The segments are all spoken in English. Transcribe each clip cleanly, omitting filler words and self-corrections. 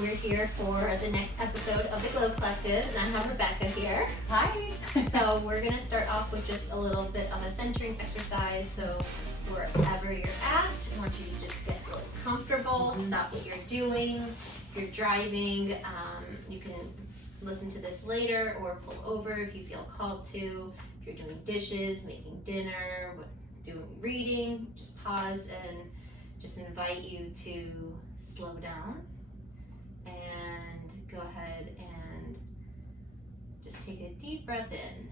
we're here for the next episode of the Glow Collective, and I have Rebecca here. Hi. So we're going to start off with just a little bit of a centering exercise. So wherever you're at, I want you to just get really comfortable, stop what you're doing. If you're driving, you can listen to this later or pull over if you feel called to. If you're doing dishes, making dinner, doing reading, just pause and just invite you to slow down and go ahead and just take a deep breath in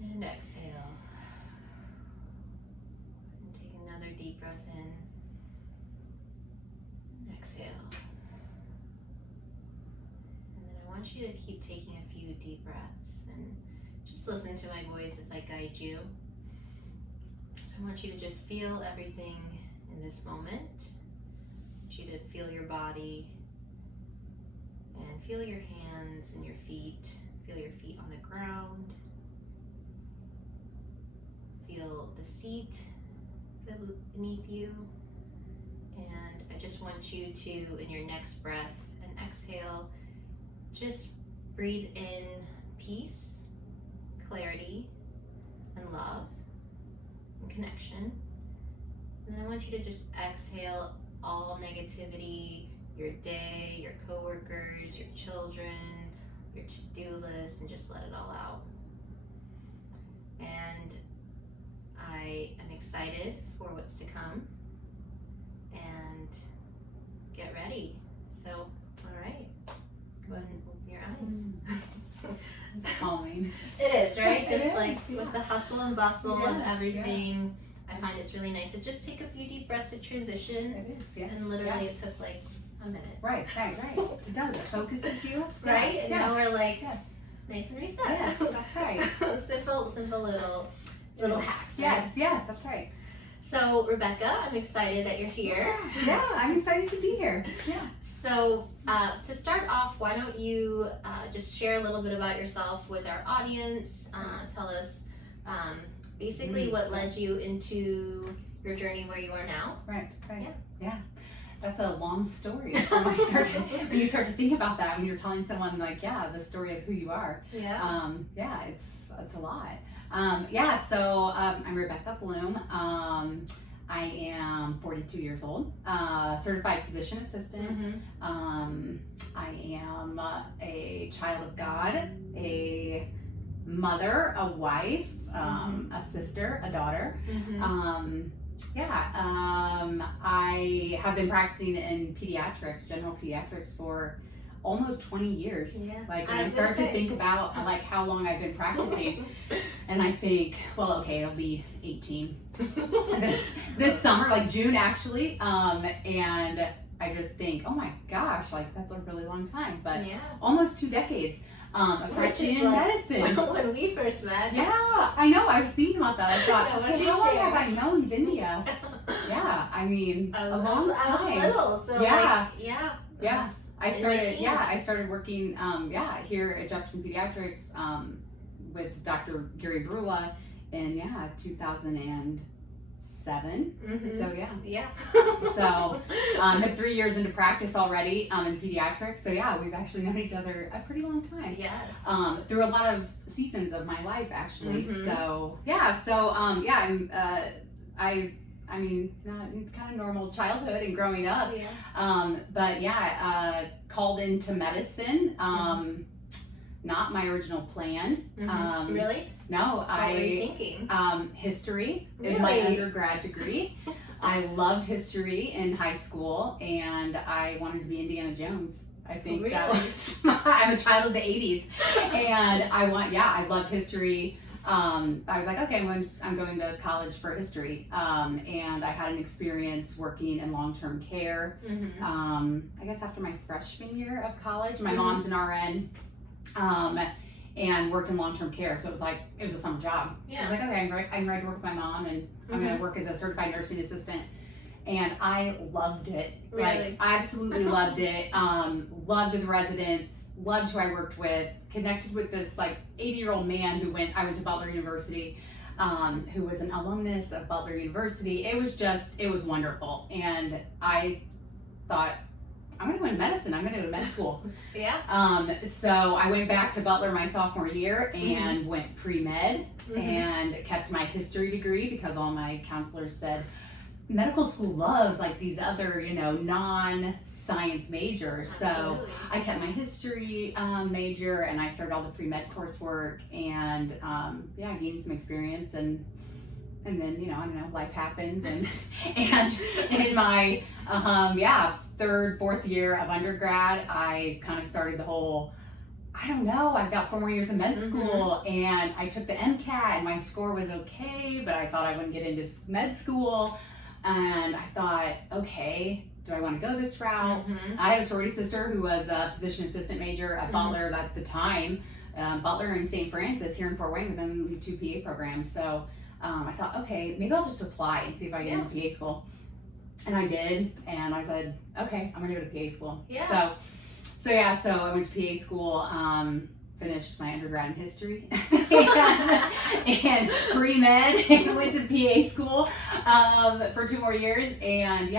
and exhale, and take another deep breath in and exhale. And then I want you to keep taking a few deep breaths and just listen to my voice as I guide you. I want you to just feel everything in this moment. I want you to feel your body and feel your hands and your feet. Feel your feet on the ground. Feel the seat beneath you. And I just want you to, in your next breath and exhale, just breathe in peace, clarity, and love. Connection. And then I want you to just exhale all negativity, your day, your coworkers, your children, your to-do list, and just let it all out. And I am excited for what's to come, and get ready. So, all right, go ahead and open your eyes. It's calming. It is, right? It Just is, like yeah. with the hustle and bustle of Yeah, everything, I find it's really nice to just take a few deep breaths to transition. It is, yes. And literally it took like a minute. Right. It does. It focuses you. Right? Yeah. And now we're like, yes. nice and reset. Yes, that's right. simple little hacks, right? Yes, that's right. So Rebecca, I'm excited that you're here. Yeah, I'm excited to be here. Yeah. So to start off, why don't you just share a little bit about yourself with our audience? Tell us basically what led you into your journey where you are now. Right. Yeah. That's a long story when you start to think about that, when you're telling someone like, the story of who you are. Yeah. It's a lot. So I'm Rebecca Blume. I am 42 years old, certified physician assistant. I am a child of God, a mother, a wife, a sister, a daughter. I have been practicing in pediatrics, general pediatrics, for almost 20 years. Yeah. Like when I start to think about like how long I've been practicing, and I think, well, okay, it'll be 18 this summer, like June actually, and I just think, oh my gosh, like that's a really long time, but almost 2 decades of practicing in medicine. When we first met. Yeah, I know. I was thinking about that. I thought, how long have I known Vindia? Yeah, I mean, a long time. I was little, so yeah. I started working here at Jefferson Pediatrics with Dr. Gary Brula in 2007. So had 3 years into practice already in pediatrics. So we've actually known each other a pretty long time. Yes. Through a lot of seasons of my life actually. I'm kind of normal childhood and growing up. Called into medicine. Not my original plan. Really? No, What were you thinking? History is my undergrad degree. I loved history in high school, and I wanted to be Indiana Jones. I think that was I'm a child of the 80s, and I loved history. I was like, okay, I'm going to college for history, and I had an experience working in long-term care. I guess after my freshman year of college, my mom's an RN, and worked in long-term care, so it was a summer job. I was like, okay, I'm ready to work with my mom, and I'm going to work as a certified nursing assistant. And I loved it. Really? Like, absolutely loved it. Loved the residents, loved who I worked with, connected with this 80-year-old man I went to Butler University, who was an alumnus of Butler University. It was wonderful. And I thought, I'm going to go into medicine. I'm going to go to med school. Yeah. So I went back to Butler my sophomore year and went pre-med and kept my history degree because all my counselors said medical school loves like these other, non-science majors. Absolutely. So I kept my history major and I started all the pre-med coursework and gained some experience and then, I don't know, life happens and in my, third, fourth year of undergrad, I kind of started the whole, I've got 4 more years of med school and I took the MCAT and my score was okay, but I thought I wouldn't get into med school. And I thought, okay, do I want to go this route? I had a sorority sister who was a physician assistant major at Butler at the time, Butler and St. Francis here in Fort Wayne within the 2 PA programs. So I thought, okay, maybe I'll just apply and see if I get into PA school. And I did, and I said, okay, I'm gonna go to PA school. Yeah. So I went to PA school, finished my undergrad in history and pre-med and went to PA school for 2 more years. And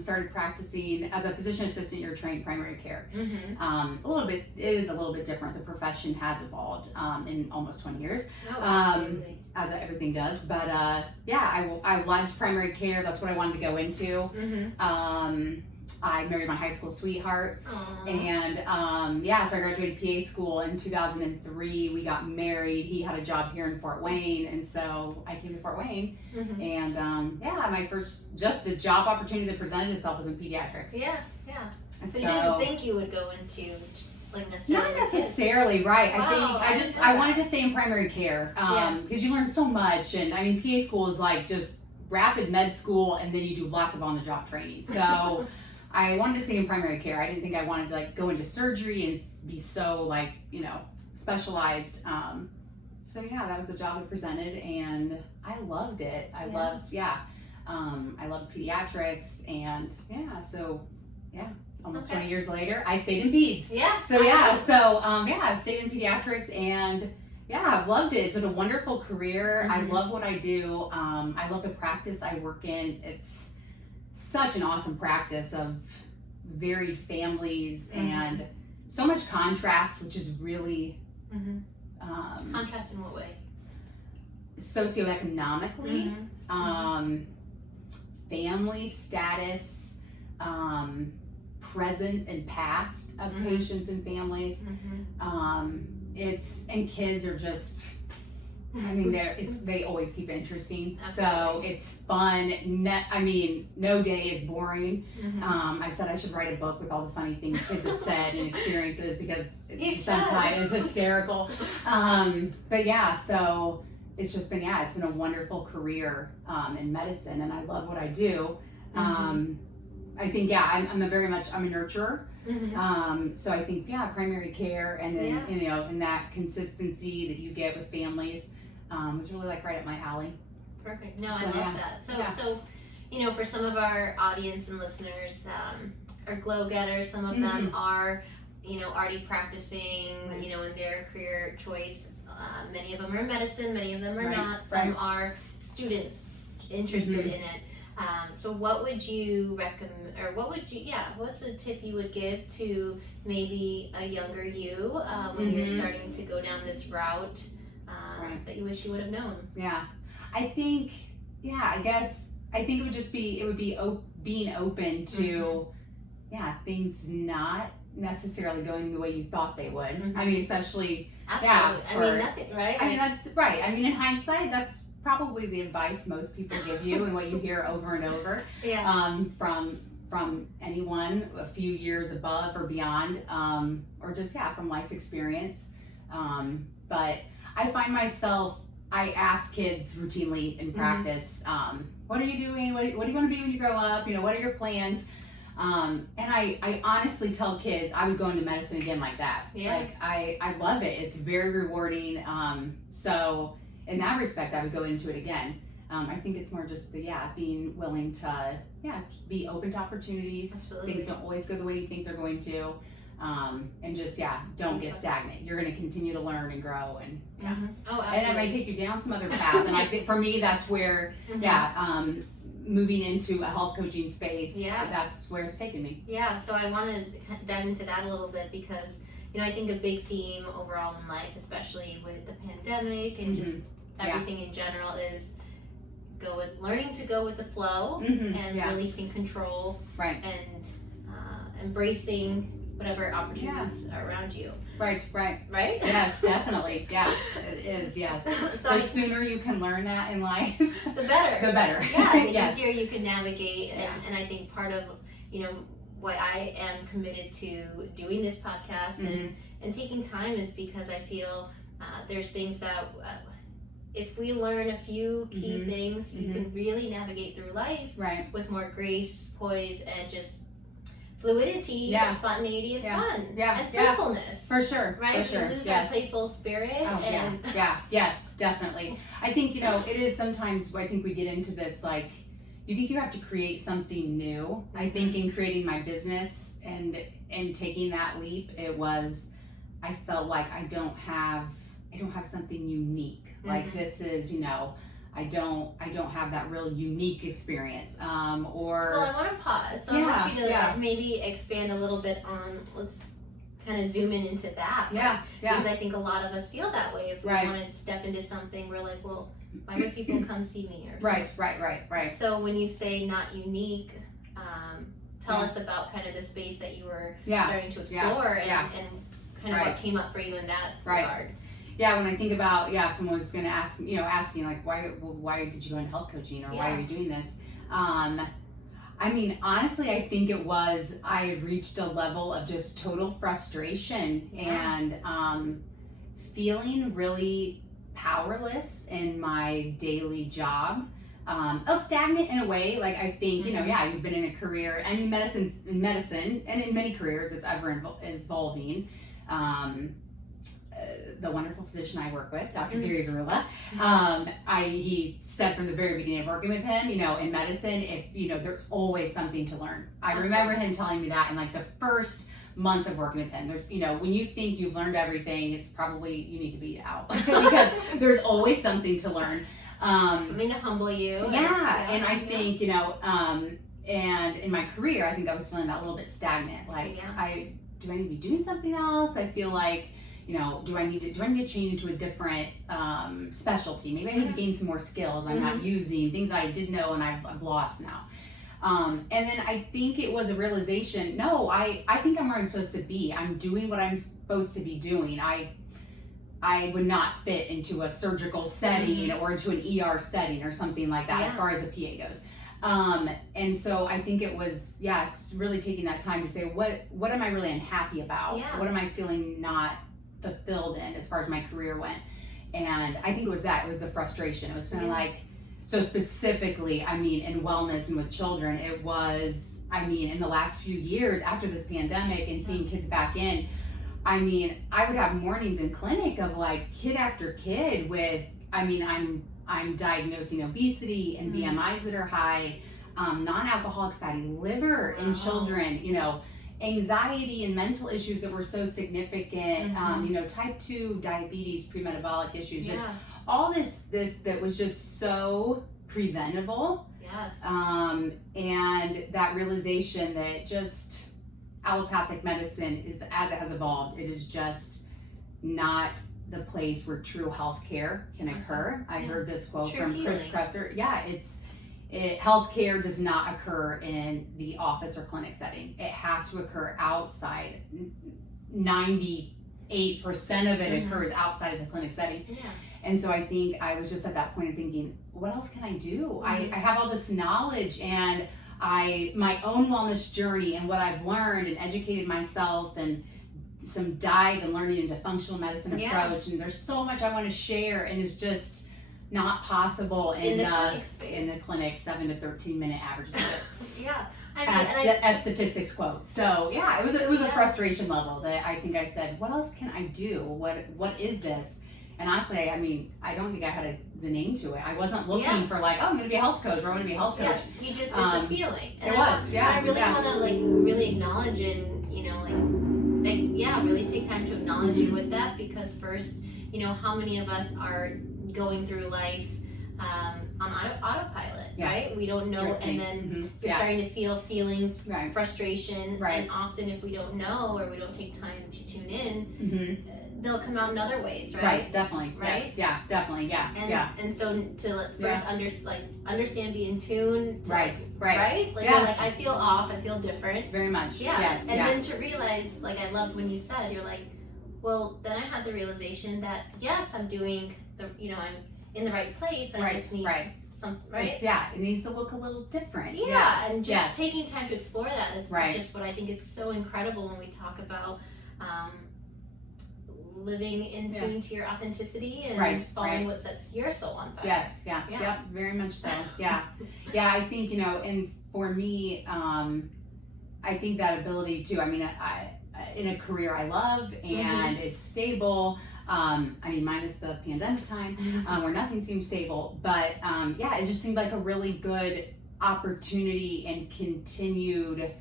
started practicing as a physician assistant. You're trained primary care. It is a little bit different. The profession has evolved in almost 20 years. Oh, absolutely. As everything does, but I loved primary care. That's what I wanted to go into. I married my high school sweetheart. Aww. And so I graduated PA school in 2003. We got married. He had a job here in Fort Wayne, and so I came to Fort Wayne. And my first, just the job opportunity that presented itself was in pediatrics. Yeah. So you didn't think you would go into necessarily? Not necessarily, right? Wow, I wanted to stay in primary care because you learn so much, and PA school is like just rapid med school, and then you do lots of on-the-job training. So I wanted to stay in primary care. I didn't think I wanted to go into surgery and be so specialized. That was the job it presented, and I loved it. I loved pediatrics, and almost 20 years later, I stayed in peds. I stayed in pediatrics, and I've loved it. It's been a wonderful career. I love what I do. I love the practice I work in. It's such an awesome practice of varied families and so much contrast, which is really contrast in what way? Socioeconomically, family status, present and past of patients and families. And kids are just, they always keep interesting. Absolutely. So it's fun. No day is boring. I said I should write a book with all the funny things kids have said and experiences because sometimes it's hysterical. So it's just been, it's been a wonderful career in medicine, and I love what I do. I think, I'm a nurturer. So I think, primary care and then, and that consistency that you get with families was really right up my alley. Perfect. No, I love that. So, for some of our audience and listeners are glow-getters, some of them are, already practicing, in their career choice. Many of them are in medicine, many of them are not. Some are students interested in it. So what would you recommend, or what's a tip you would give to maybe a younger you when you're starting to go down this route that you wish you would have known? I think it would just be, being open to, things not necessarily going the way you thought they would. Especially, absolutely. Nothing, right? That's right. In hindsight, that's probably the advice most people give you and what you hear over and over from anyone a few years above or beyond, or just from life experience. But I find myself, I ask kids routinely in practice, what are you doing? What do you want to be when you grow up? What are your plans? And I honestly tell kids I would go into medicine again like that. I love it. It's very rewarding. So in that respect, I would go into it again. I think it's more just being willing to be open to opportunities. Absolutely. Things don't always go the way you think they're going to, and just don't get stagnant. You're going to continue to learn and grow, and Oh, absolutely. and it may take you down some other path. And I think for me, that's where moving into a health coaching space, Yeah. that's where it's taken me. Yeah, so I want to dive into that a little bit because, I think a big theme overall in life, especially with the pandemic and just everything in general, is learning to go with the flow and releasing control, right, and embracing whatever opportunities are around you. Right. Yes, definitely. Yeah, it is. Yes. So the sooner you can learn that in life, the better. The better. Yeah, the yes. easier you can navigate, and I think part of why I am committed to doing this podcast and taking time is because I feel there's things that if we learn a few key things, you can really navigate through life with more grace, poise, and just fluidity, and spontaneity, and fun, and playfulness. For sure. Right? For sure. We lose our playful spirit. Oh, and yes, definitely. I think, it is sometimes, I think we get into this, like, you think you have to create something new. I think in creating my business and taking that leap, I felt like I don't have something unique. Like this is, I don't have that real unique experience. Well, I want to pause. So I want you to like, maybe expand a little bit on, let's kind of zoom into that. Because I think a lot of us feel that way. If we want to step into something, we're like, well, why would people come see me? Or Right. So when you say not unique, tell us about kind of the space that you were starting to explore and kind of what came up for you in that regard. Yeah, when I think about, someone was going to ask me like, why did you go into health coaching, or why are you doing this? I mean, honestly, I think it was, I had reached a level of just total frustration and feeling really powerless in my daily job. Stagnant in a way. Like, I think, you've been in a career, I mean, medicine, and in many careers, it's ever evolving. The wonderful physician I work with, Dr.V, he said from the very beginning of working with him, in medicine, there's always something to learn. I remember him telling me that in like the first months of working with him. There's, when you think you've learned everything, it's probably, you need to be out because there's always something to learn. Something to humble you. And I think, and in my career, I think I was feeling that a little bit stagnant. Like, do I need to be doing something else? I feel like, do I need to change into a different specialty? Maybe I need to gain some more skills I'm not using, things I did know and I've lost now. And then I think it was a realization, no, I think I'm where I'm supposed to be. I'm doing what I'm supposed to be doing. I would not fit into a surgical setting or into an ER setting or something like that as far as a PA goes. And so I think it was, just really taking that time to say, what am I really unhappy about? What am I feeling not fulfilled in as far as my career went? And I think it was the frustration. It was feeling like, so specifically, I mean, in wellness and with children, it was, I mean, in the last few years after this pandemic and seeing kids back in, I mean, I would have mornings in clinic of like kid after kid with, I mean, I'm diagnosing obesity and BMIs that are high, non-alcoholic fatty liver in children, anxiety and mental issues that were so significant, type 2 diabetes, premetabolic issues, just all this that was just so preventable. And that realization that just allopathic medicine is, as it has evolved, it is just not the place where true health care can occur. I heard this quote from Chris Kresser. Healthcare does not occur in the office or clinic setting. It has to occur outside. 98% of it occurs outside of the clinic setting. And so I think I was just at that point of thinking, what else can I do? I have all this knowledge and my own wellness journey and what I've learned and educated myself and some dive and learning into functional medicine approach. And there's so much I want to share, and it's just not possible in the clinic 7 to 13 minute average visit. As statistics quote. So it was a frustration level that I think I said, what else can I do? What is this? And honestly, I mean, I don't think I had the name to it. I wasn't looking for like, oh, I'm going to be a health coach, or I'm going to be a health coach. You just, it's a feeling. And I really want to like really acknowledge and, really take time to acknowledge you with that, because first, how many of us are going through life on autopilot? right? We don't know, Drifting. and then Mm-hmm. you're starting to feel feelings, Right. frustration, Right. and often if we don't know or we don't take time to tune in, Mm-hmm. they'll come out in other ways, right? Right, definitely. Right? Yes. Yeah, definitely. Yeah. And, yeah. and so to first understand, be in tune, to Right. right? Like, Yeah. you're like, I feel off, I feel different. Very much. Yeah. Yes. And yeah. then to realize, like, I loved when you said, you're like, well, then I had the realization that, yes, I'm doing I'm in the right place. I just need some, right? It needs to look a little different. Yeah. And just Yes. taking time to explore that is Right. just what I think is so incredible when we talk about living in tune to your authenticity and following what sets your soul on fire. Yes, yeah, yep, very much so. Yeah, yeah. I think and for me, I think that ability too. I mean, I in a career I love and is stable. I mean, minus the pandemic time where nothing seemed stable, but it just seemed like a really good opportunity and continued.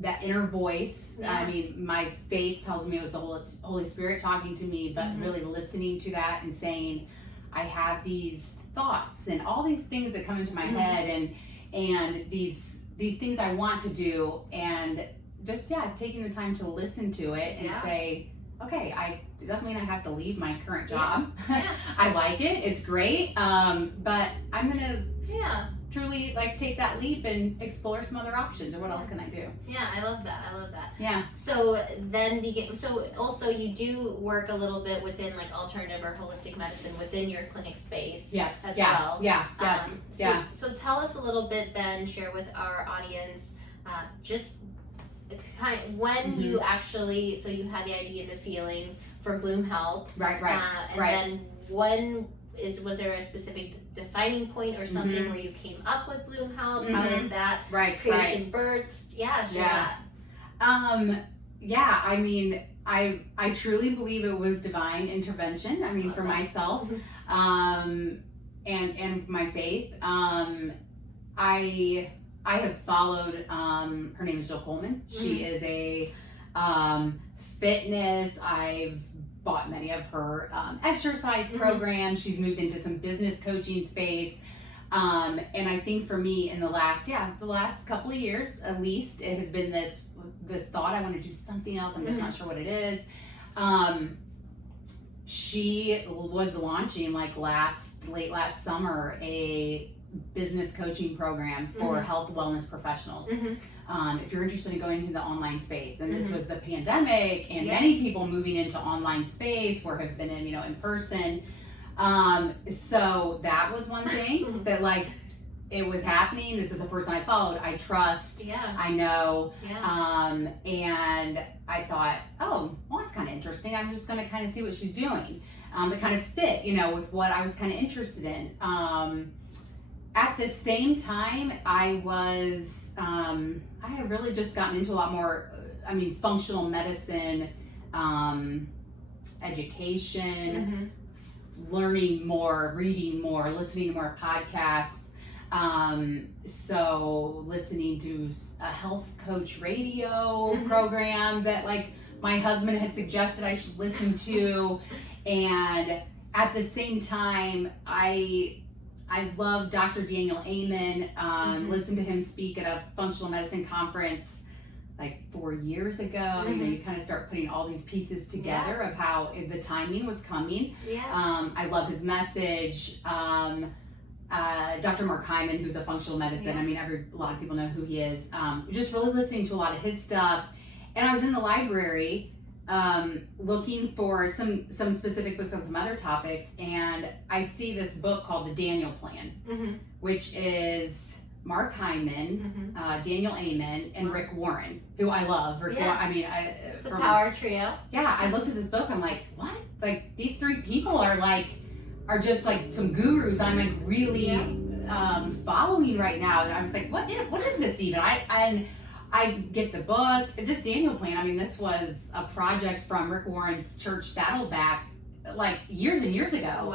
That inner voice. I mean, my faith tells me it was the Holy Spirit talking to me, but really listening to that and saying, I have these thoughts and all these things that come into my head and these things I want to do, and just taking the time to listen to it and say, okay, it doesn't mean I have to leave my current job. I like it, it's great, but I'm gonna truly take that leap and explore some other options, or what else can I do? Yeah, I love that. Yeah. So then so also you do work a little bit within alternative or holistic medicine within your clinic space. Yes. As well. Yeah. Yes. So tell us a little bit then, share with our audience, just kind of when you actually, so you had the idea and the feelings for Blume Health. Right. And then when was there a specific defining point or something where you came up with Blume Health? How is that creation birthed? Yeah, share that. I mean, I truly believe it was divine intervention. I mean, for myself, and my faith. I have followed. Her name is Jill Coleman. She is a fitness. I've bought many of her exercise programs. She's moved into some business coaching space. And I think for me in the last couple of years, at least, it has been this thought, I want to do something else. I'm just not sure what it is. She was launching late last summer a business coaching program for health wellness professionals. If you're interested in going into the online space, and this was the pandemic and many people moving into online space or have been in person. So that was one thing that it was happening. This is a person I followed, I trust, I know. And I thought, oh, well, that's kind of interesting. I'm just going to kind of see what she's doing. It kind of fit, with what I was kind of interested in. At the same time, I had really just gotten into a lot more, functional medicine, education, learning more, reading more, listening to more podcasts. So listening to a health coach radio program that my husband had suggested I should listen to. And at the same time, I love Dr. Daniel Amen. Listened to him speak at a functional medicine conference 4 years ago. You kind of start putting all these pieces together of how the timing was coming. I love his message. Dr. Mark Hyman, who's a functional medicine. A lot of people know who he is. Just really listening to a lot of his stuff. And I was in the library looking for some specific books on some other topics, and I see this book called The Daniel Plan, which is Mark Hyman, Daniel Amen, and Rick Warren, who I love. It's a power trio. Yeah, I looked at this book, I'm like, what? These three people are just some gurus I'm really following right now. And I was like, what is this even? I get the book. This Daniel Plan, this was a project from Rick Warren's church Saddleback years and years ago.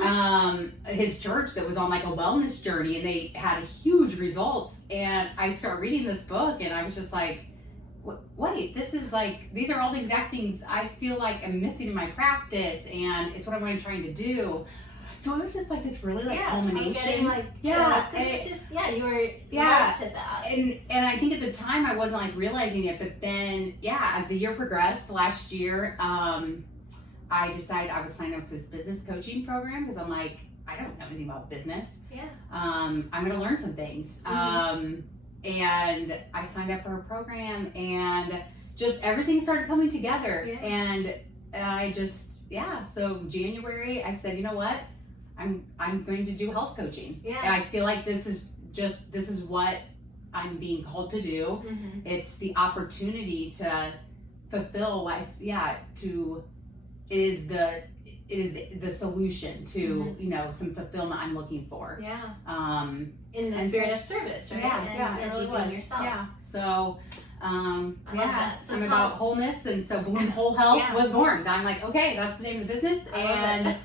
Wow. His church that was on a wellness journey, and they had huge results. And I start reading this book, and I was just like, wait, this is these are all the exact things I feel like I'm missing in my practice, and it's what I'm trying to do. So it was just like this really like I'm culmination. getting like Yeah, chills, 'cause it's just you were Yeah. led to that. And I think at the time I wasn't like realizing it, but then as the year progressed last year, I decided I would sign up for this business coaching program because I'm like, I don't know anything about business. Yeah. I'm gonna learn some things. And I signed up for her program, and just everything started coming together. Yeah. And I just so January I said, you know what, I'm going to do health coaching. Yeah. And I feel like this is what I'm being called to do. It's the opportunity to fulfill what it is the solution to some fulfillment I'm looking for. Yeah. In the spirit of service, right? Yeah, it really was. Yourself. Yeah. So I love that. So I'm about wholeness, and so Blume Whole Health was born. I'm like, okay, that's the name of the business, and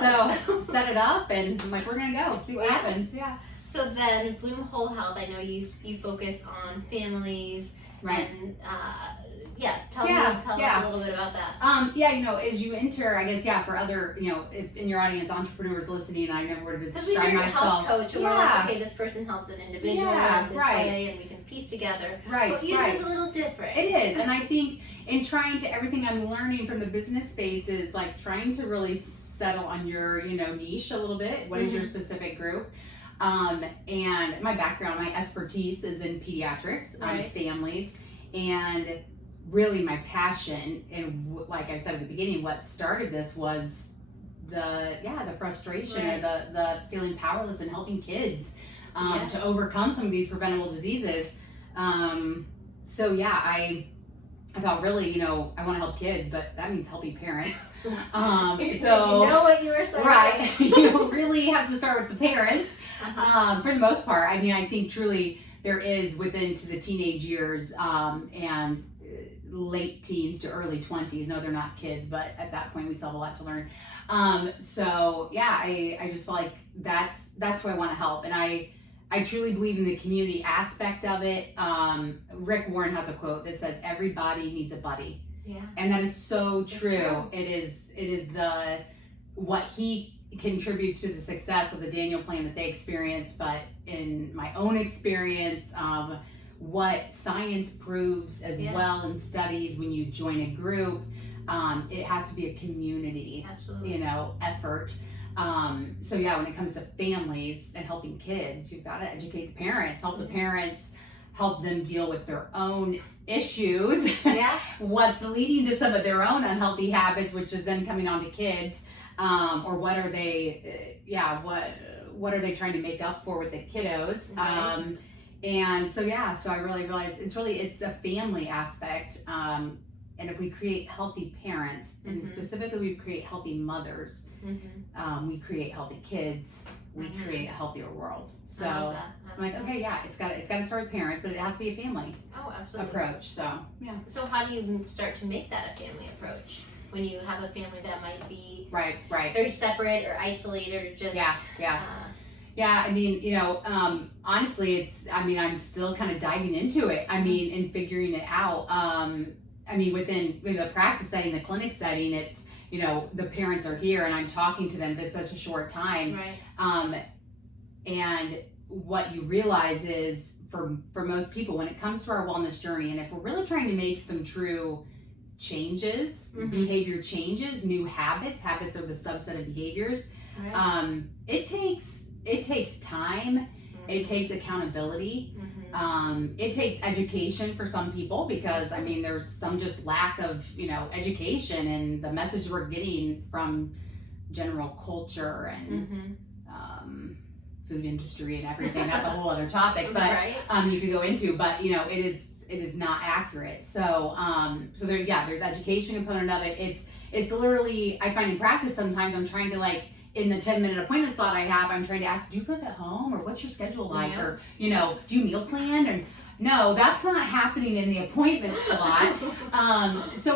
so set it up, and I'm like, we're gonna go see what happens. Yeah. So then, Blume Whole Health, I know you focus on families, right? And tell us a little bit about that. As you enter, I guess, for other, if in your audience, entrepreneurs listening, I never would have Because described you're a myself. health coach, and we're like, okay, this person helps an individual in this way, and we can piece together. Right, but you is a little different. It is, and I think in trying to, everything I'm learning from the business space is like trying to really settle on your, niche a little bit. What is your specific group? And my background, my expertise is in pediatrics, families, and really my passion, and like I said at the beginning, what started this was the frustration or the feeling powerless in helping kids to overcome some of these preventable diseases. I thought really, I want to help kids, but that means helping parents. So you know what you were saying, right? You really have to start with the parents. For the most part, I mean, I think truly there is within to the teenage years and late teens to early 20s. No, they're not kids, but at that point we still have a lot to learn. I just feel like that's who I want to help, and I truly believe in the community aspect of it. Rick Warren has a quote that says, "Everybody needs a buddy." Yeah. And that is so true. It is what he contributes to the success of the Daniel plan that they experienced, but in my own experience, what science proves as well in studies, when you join a group, it has to be a community, effort. When it comes to families and helping kids, you've got to educate the parents, help the parents, help them deal with their own issues, what's leading to some of their own unhealthy habits, which is then coming on to kids, or what are they, what are they trying to make up for with the kiddos? So I really realized it's a family aspect, and if we create healthy parents, and specifically we create healthy mothers, we create healthy kids, we create a healthier world. So I'm like, okay, it's got to start with parents, but it has to be a family approach. So how do you start to make that a family approach when you have a family that might be very separate or isolated or just I mean, honestly, I'm still kind of diving into it. I mean, and figuring it out. Within the practice setting, the clinic setting, it's, the parents are here and I'm talking to them, but it's such a short time. And what you realize is for most people, when it comes to our wellness journey, and if we're really trying to make some true changes, behavior changes, new habits are the subset of behaviors. It takes time. It takes accountability. It takes education for some people, because there's some just lack of education, and the message we're getting from general culture and food industry and everything. That's a whole other topic, but you could go into. But it is not accurate. So there's education component of it. It's literally, I find in practice sometimes I'm trying to in the 10-minute appointment slot I have, I'm trying to ask, do you cook at home, or what's your schedule like, or do you meal plan? And no, that's not happening in the appointment slot.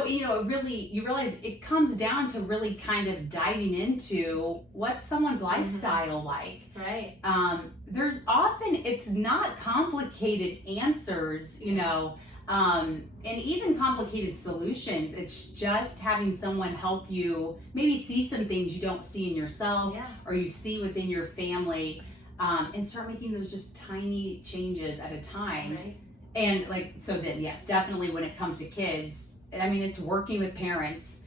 You realize it comes down to really kind of diving into what's someone's lifestyle like. There's often, it's not complicated answers, And even complicated solutions. It's just having someone help you maybe see some things you don't see in yourself or you see within your family, and start making those just tiny changes at a time. Right. And like, so then yes, definitely when it comes to kids, I mean, it's working with parents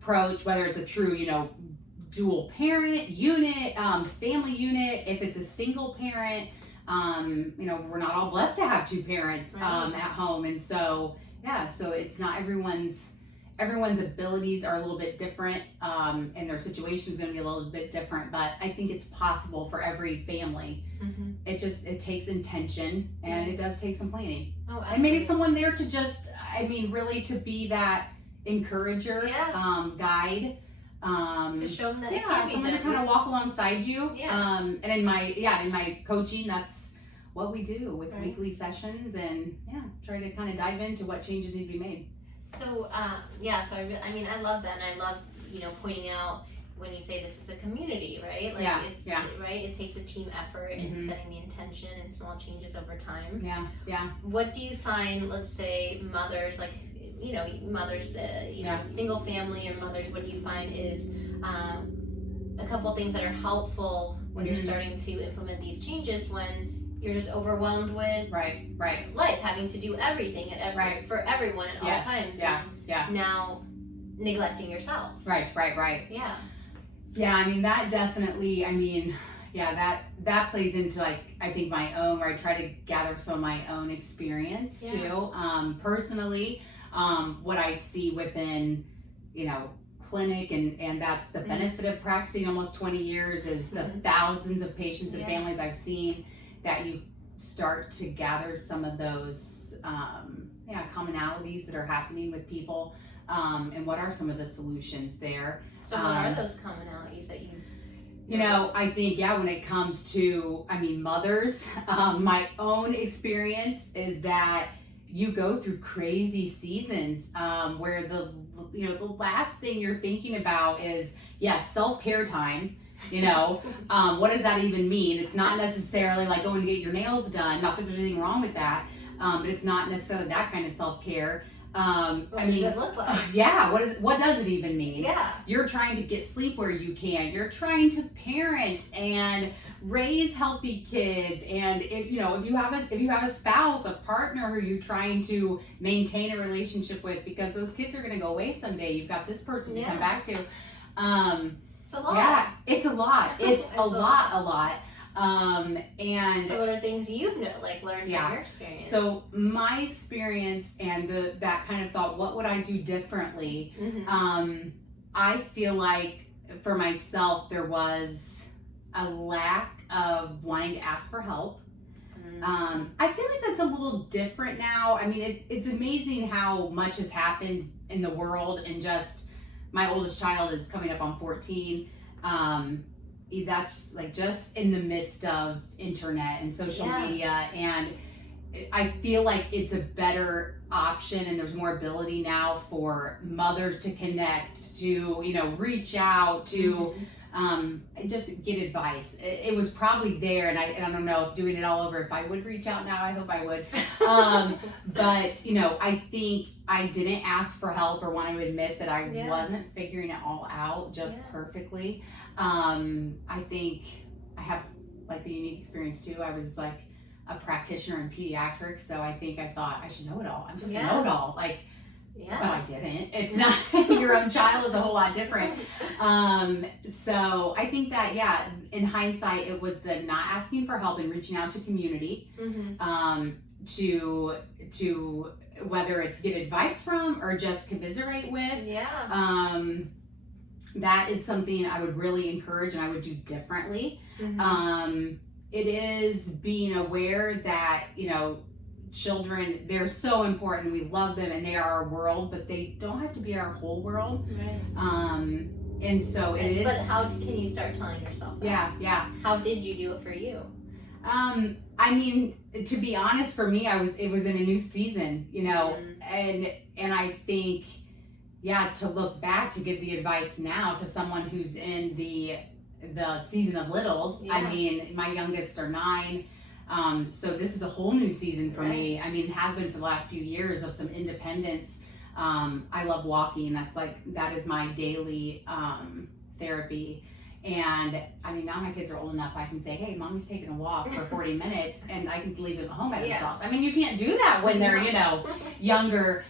approach, whether it's a true, dual parent unit, family unit, if it's a single parent, we're not all blessed to have two parents at home. And so, so it's not everyone's abilities are a little bit different, and their situation is going to be a little bit different, but I think it's possible for every family. It takes intention, and it does take some planning. And maybe someone there to just, really to be that encourager, guide, to show them that it can be someone done. to kind of walk alongside you. And in my coaching, that's what we do with weekly sessions, and try to kind of dive into what changes need to be made. So I love that, and I love pointing out when you say this is a community, right? Like right. It takes a team effort and setting the intention and small changes over time. What do you find? Let's say mothers, like mothers, single family or mothers. What do you find is a couple of things that are helpful when you're starting to implement these changes when you're just overwhelmed with life, having to do everything for everyone at all times. Now neglecting yourself. Right. That definitely, that plays into I think my own, where I try to gather some of my own experience too. Personally, what I see within, clinic, and that's the benefit of practicing almost 20 years is the thousands of patients and families I've seen, that you start to gather some of those commonalities that are happening with people, and what are some of the solutions there. So what are those commonalities that you've I think when it comes to mothers, my own experience is that you go through crazy seasons where the last thing you're thinking about is self-care time. What does that even mean? It's not necessarily like going to get your nails done, not that there's anything wrong with that, but it's not necessarily that kind of self-care. What does it look like? What does it even mean? You're trying to get sleep where you can. You're trying to parent and raise healthy kids, and if you have a spouse, a partner who you're trying to maintain a relationship with, because those kids are going to go away someday. You've got this person to come back to. It's a lot. It's a lot. It's a lot. And so what are things you've learned from your experience? So my experience and that kind of thought, what would I do differently? I feel like for myself, there was a lack of wanting to ask for help. I feel like that's a little different now. It's amazing how much has happened in the world, and just my oldest child is coming up on 14. That's just in the midst of internet and social media, and I feel like it's a better option, and there's more ability now for mothers to connect, to reach out, to just get advice. It was probably there, and I don't know if doing it all over, if I would reach out now. I hope I would. But I think I didn't ask for help or want to admit that I wasn't figuring it all out just perfectly. I think I have the unique experience too. I was a practitioner in pediatrics, so I thought I should know it all. I'm just a know-it-all, but I didn't. It's not. Your own child is a whole lot different. So I think that in hindsight, it was the not asking for help and reaching out to community, to whether it's get advice from or just commiserate with. That is something I would really encourage, and I would do differently. It is being aware that, children, they're so important. We love them, and they are our world, but they don't have to be our whole world. And so it is. But how can you start telling yourself that? How did you do it for you? To be honest, for me, it was in a new season, and I think, to look back, to give the advice now to someone who's in the season of littles. My youngest are 9. So this is a whole new season for me. I mean, it has been for the last few years of some independence. I love walking. That is my daily therapy. And I mean, now my kids are old enough, I can say, hey, mommy's taking a walk for 40 minutes and I can leave them at home by themselves. I mean, you can't do that when they're, younger.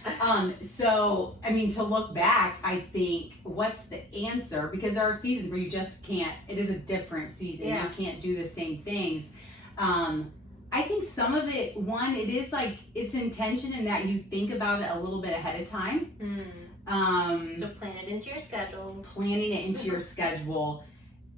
So, I mean, to look back, I think, what's the answer? Because there are seasons where you just can't, it is a different season. You can't do the same things. I think some of it, one, it is like, it's intention in that you think about it a little bit ahead of time. So plan it into your schedule. Planning it into your schedule.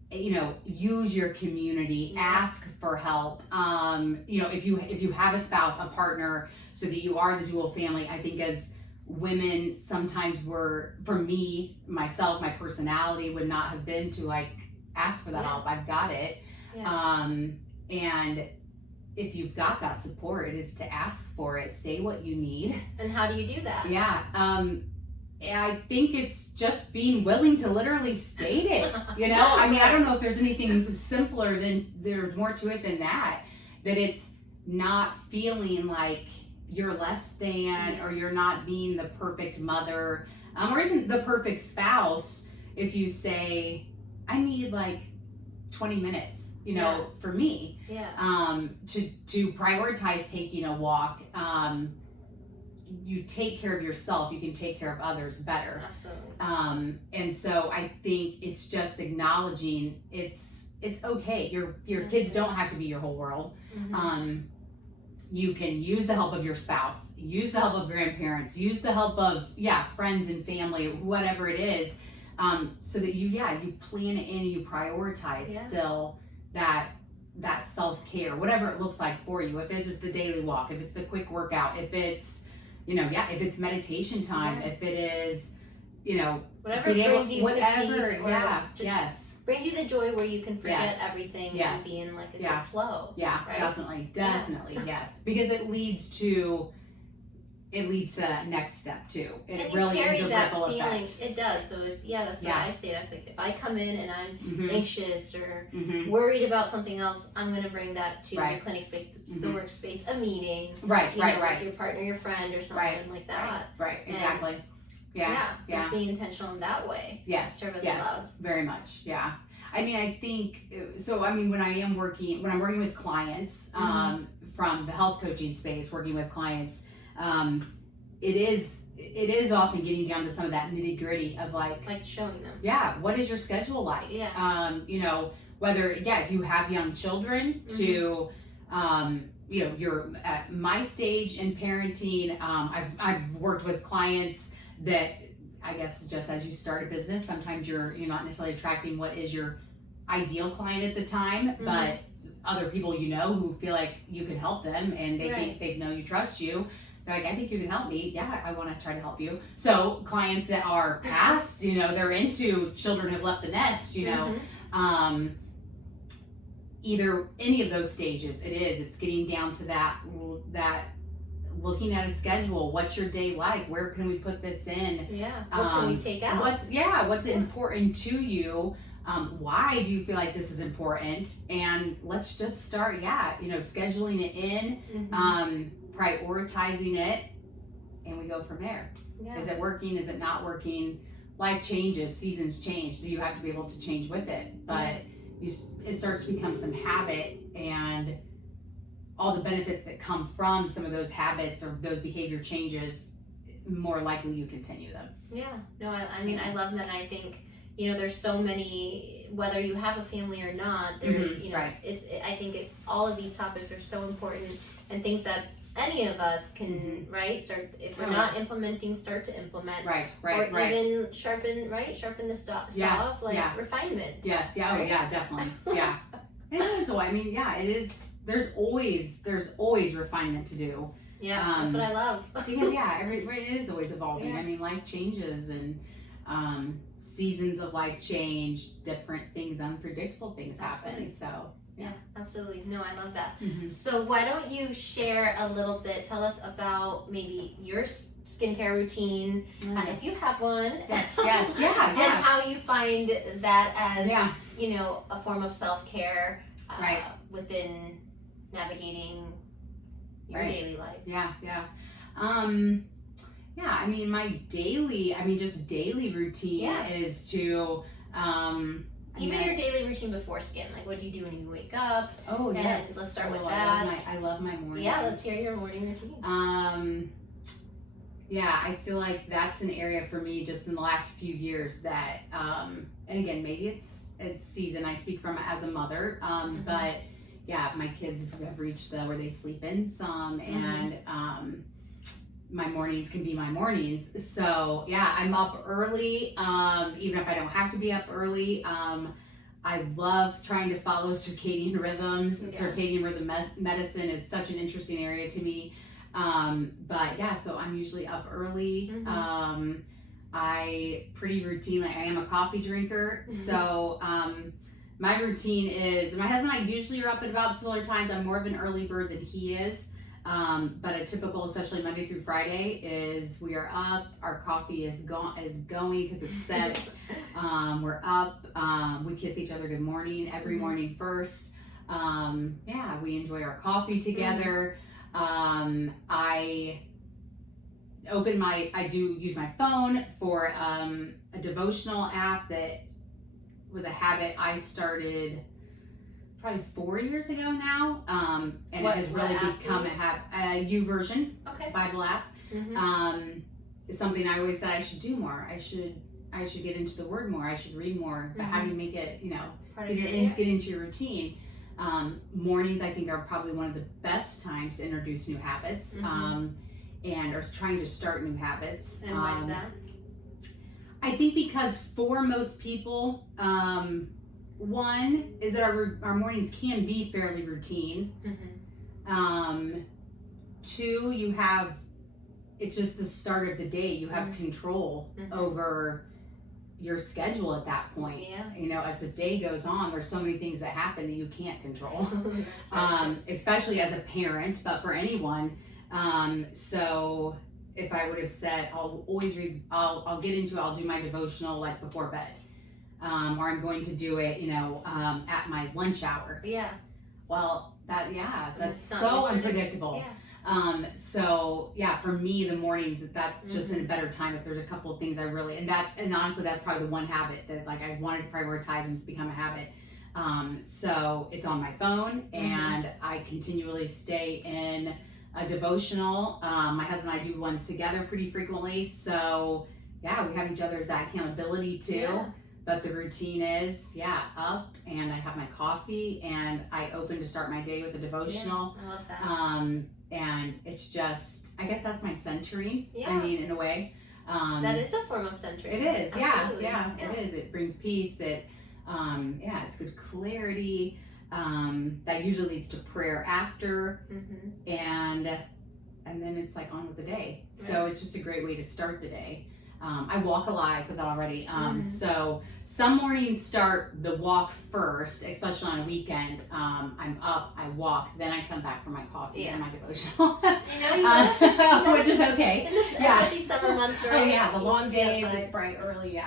Use your community, ask for help. If you have a spouse, a partner, so that you are the dual family, I think as women, sometimes for me, myself, my personality would not have been to ask for that help. I've got it. And if you've got that support, it is to ask for it, say what you need. And how do you do that? I think it's just being willing to literally state it, I mean, I don't know if there's anything simpler there's more to it than that it's not feeling like you're less than, or you're not being the perfect mother, or even the perfect spouse. If you say, I need 20 minutes, for me, to prioritize taking a walk, you take care of yourself, you can take care of others better. Absolutely. And so I think it's just acknowledging it's okay. Your kids don't have to be your whole world. You can use the help of your spouse, use the help of grandparents, use the help of friends and family, whatever it is, so that you plan it in, and you prioritize still that self-care, whatever it looks like for you. If it's just the daily walk, if it's the quick workout, if it's if it's meditation time, if it is, whatever brings you to peace, brings you the joy where you can forget everything and be in a good flow. Definitely, yes, because it leads to that next step too. It really is a ripple effect. It does. So that's what I say. That's if I come in and I'm anxious or worried about something else, I'm going to bring that to the clinic space, the workspace, a meeting, with your partner, your friend, or something like that. Right. Exactly. So it's being intentional in that way. Yes. Which I really love. Very much. Yeah. I mean, I think so. I mean, when I'm working with clients from the health coaching space, working with clients. It is often getting down to some of that nitty gritty of showing them. What is your schedule like? Whether if you have young children to you're at my stage in parenting. I've worked with clients that I guess just as you start a business, sometimes you're not necessarily attracting what is your ideal client at the time, but other people who feel like you can help them and they think they know you, trust you. They're like, I think you can help me. Yeah, I want to try to help you. So clients that are past, they're into children have left the nest, either any of those stages, it's getting down to that looking at a schedule. What's your day like? Where can we put this in? What can we take out? What's important to you? Why do you feel like this is important? And let's just start, scheduling it in, prioritizing it, and we go from there. Is it working? Is it not working? Life changes, seasons change, so you have to be able to change with it. But it starts to become some habit, and all the benefits that come from some of those habits or those behavior changes, more likely you continue them. I mean, I love that. And I think there's so many, whether you have a family or not, there I think all of these topics are so important, and things that any of us can start, if we're not implementing, start to implement, or even sharpen the saw of refinement. Definitely. It is. I mean, it is. There's always refinement to do. That's what I love. Because it is always evolving. I mean, life changes, and seasons of life change, different things, unpredictable things happen. So absolutely. No, I love that. So why don't you share a little bit, tell us about maybe your skincare routine, if you have one. Yes. And how you find that as, a form of self-care within navigating your Right. daily life. Yeah. I mean, my daily, just daily routine Yeah. is to, Even your daily routine before skin, like what do you do when you wake up? Oh, And yes. let's start with that. I love my morning. Yeah, let's hear your morning routine. Yeah, I feel like that's an area for me just in the last few years that, and again, maybe it's season. I speak from as a mother, but yeah, my kids have reached where they sleep in some, and my mornings can be my mornings. So yeah, I'm up early, even if I don't have to be up early. I love trying to follow circadian rhythms. Yeah. Circadian rhythm medicine is such an interesting area to me. But yeah, so I'm usually up early. I pretty routinely, I am a coffee drinker. So my routine is, my husband and I usually are up at about similar times. I'm more of an early bird than he is. But a typical, especially Monday through Friday, is we are up, our coffee is going because it's set. We're up, we kiss each other good morning every morning first. Yeah, we enjoy our coffee together. I do use my phone for a devotional app that was a habit I started probably 4 years ago now, and it has really become a YouVersion Bible app. It's something I always said I should do more. I should get into the Word more. I should read more. But how do you make it, get into your routine? Mornings, I think, are probably one of the best times to introduce new habits, and or trying to start new habits. And why is that? I think because for most people, one is that our mornings can be fairly routine. Two, it's just the start of the day. You have control over your schedule at that point. As the day goes on, there's so many things that happen that you can't control. Especially as a parent, but for anyone. So if I would have said, I'll always read, I'll do my devotional like before bed. Or I'm going to do it, at my lunch hour. Yeah. Well, that's so unpredictable. Yeah. So yeah, for me, the mornings, that's just been a better time if there's a couple of things I really, and honestly, that's probably the one habit that like I wanted to prioritize and it's become a habit. So it's on my phone and I continually stay in a devotional. My husband and I do ones together pretty frequently. So yeah, we have each other as that accountability too. Yeah. But the routine is, up and I have my coffee and I open to start my day with a devotional. Yeah, I love that. And it's just, I guess that's my centering. Yeah. I mean, in a way. That is a form of centering. It is, yeah, it is. It brings peace. It's good clarity. That usually leads to prayer after. And then it's like on with the day. Right. So it's just a great way to start the day. I walk a lot, I said that already. So some mornings start the walk first, especially on a weekend. I'm up, I walk, then I come back for my coffee and my devotional. Which is okay. Especially summer months, right? Oh yeah, the long days, it's bright early,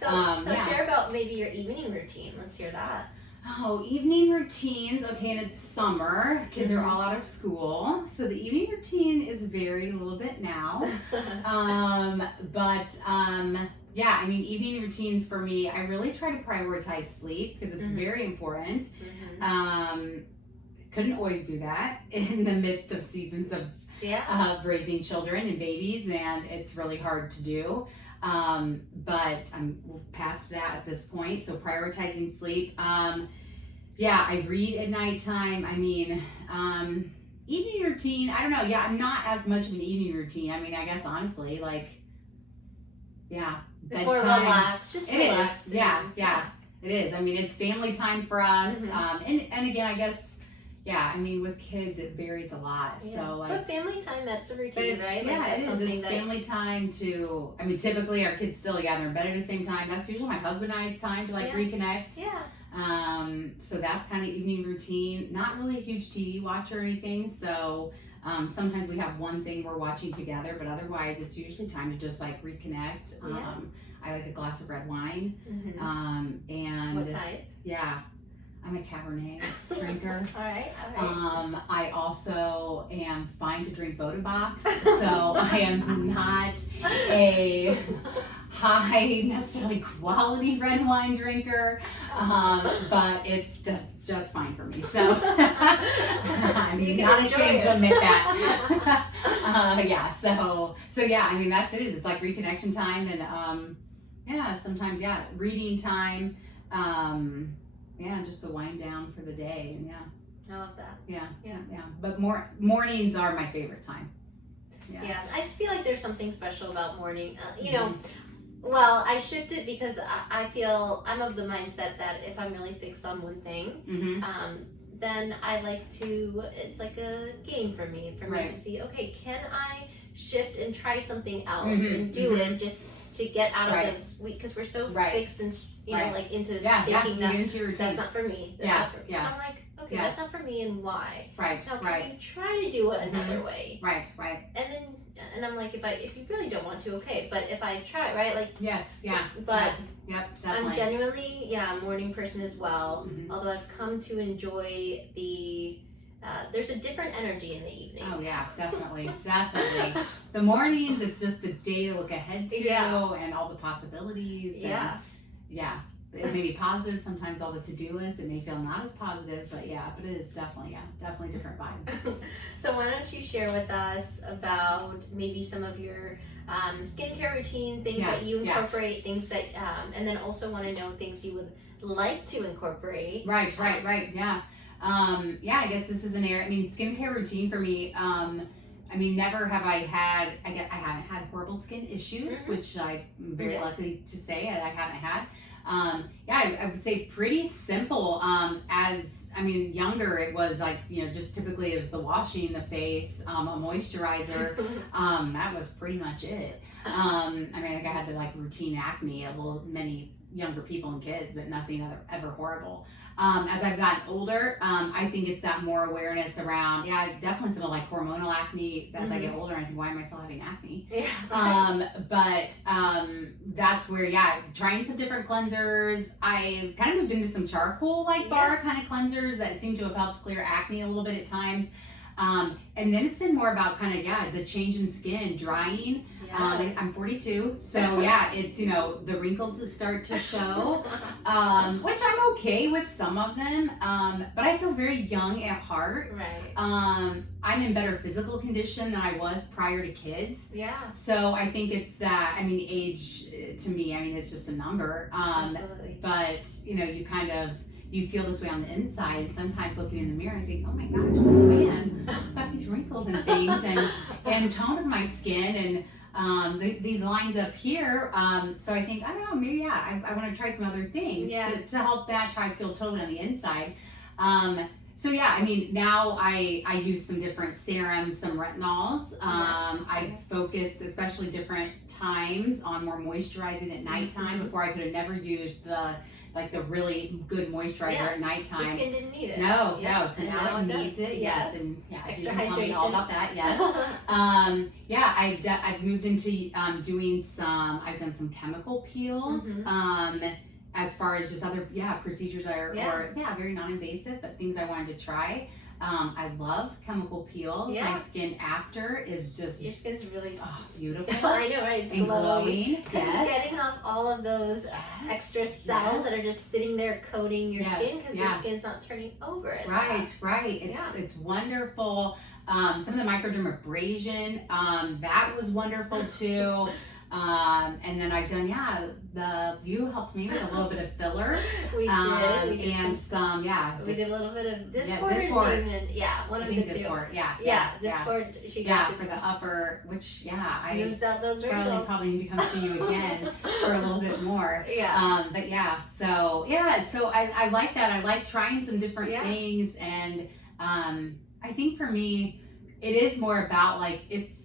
So share about maybe your evening routine. Let's hear that. Oh, evening routines. Okay, and it's summer. Kids are all out of school. So the evening routine is varied a little bit now. Evening routines for me, I really try to prioritize sleep because it's very important. Couldn't always do that in the midst of seasons of raising children and babies, and it's really hard to do. But I'm past that at this point, so prioritizing sleep. I read at nighttime. Evening routine, I don't know. I'm not as much of an evening routine. I guess honestly, it's more relaxed. Just relaxed. It is. Yeah. It is. It's family time for us. And again, I guess, with kids, it varies a lot. Yeah. So but family time, that's a routine, right? It is. It's family time to, typically our kids still, they're in bed at the same time. That's usually my husband and I's time to reconnect. Yeah. So that's kind of evening routine. Not really a huge TV watcher or anything. So sometimes we have one thing we're watching together, but otherwise it's usually time to just reconnect. I like a glass of red wine. And what type? I'm a Cabernet drinker. All right. I also am fine to drink Boda Box, so I am not a high necessarily quality red wine drinker, but it's just fine for me. So I'm not ashamed to admit that. Yeah. So yeah. I mean, that's it. It's like reconnection time, and yeah, sometimes reading time. Yeah, just the wind down for the day, and I love that. Yeah. But mornings are my favorite time. Yeah, I feel like there's something special about morning. You know, well, I shift it because I feel I'm of the mindset that if I'm really fixed on one thing, then I like to. It's like a game for me to see. Okay, can I shift and try something else and do it just to get out of this week? Because we're so fixed and like into thinking that that's not for me. That's not for me. So I'm like, okay, that's not for me, and why? Now, can you try to do it another way? Right. And I'm like, if you really don't want to, okay. But if I try, like But definitely. I'm genuinely a morning person as well. Although I've come to enjoy the. There's a different energy in the evening. Oh yeah, definitely. The mornings, it's just the day to look ahead to, and all the possibilities. And, it may be positive. Sometimes all the to-do lists, it may feel not as positive, but it is definitely a different vibe. So why don't you share with us about maybe some of your skincare routine, things that you incorporate, things that, and then also want to know things you would like to incorporate. Right. Yeah. I guess this is an area. I mean, skincare routine for me. I mean, never have I haven't had horrible skin issues, which I'm very lucky to say I haven't had. I would say pretty simple. Younger, it was like, just typically it was the washing the face, a moisturizer. That was pretty much it. I think I had the routine acne of many younger people and kids, but nothing ever horrible. As I've gotten older, I think it's that more awareness around, definitely some hormonal acne as I get older. I think, why am I still having acne? That's where, trying some different cleansers. I've kind of moved into some charcoal bar kind of cleansers that seem to have helped clear acne a little bit at times. And then it's been more about the change in skin, drying. I'm 42, so it's the wrinkles that start to show, which I'm okay with some of them, but I feel very young at heart. I'm in better physical condition than I was prior to kids. So I think it's that. age to me, it's just a number. Absolutely. But you feel this way on the inside, and sometimes looking in the mirror, I think, oh my gosh, man, I've got these wrinkles and things, and tone of my skin, and these lines up here. So I think, I don't know, maybe I want to try some other things to help match how I feel totally on the inside. Now I use some different serums, some retinols. I focus, especially different times, on more moisturizing at nighttime. Before, I could have never used the really good moisturizer at nighttime. Your skin didn't need it. No. So now it needs it. Yes. And extra you can hydration. tell me all about that. Yes. I've moved into doing some. I've done some chemical peels. As far as just other procedures or very non-invasive, but things I wanted to try. I love chemical peels. My skin after is just, your skin's really beautiful. I know, right? It's and glowing. Because it's getting off all of those extra cells that are just sitting there coating your skin, because your skin's not turning over as Right. It's wonderful. Some of the microdermabrasion, that was wonderful too. And then I've done, you helped me with a little bit of filler. We did. We did a little bit of Dysport. One of the two. Dysport, Dysport, she got for the upper, which, smooths out those wrinkles. Probably need to come see you again for a little bit more. So I like that. I like trying some different things, and I think for me, it is more about it's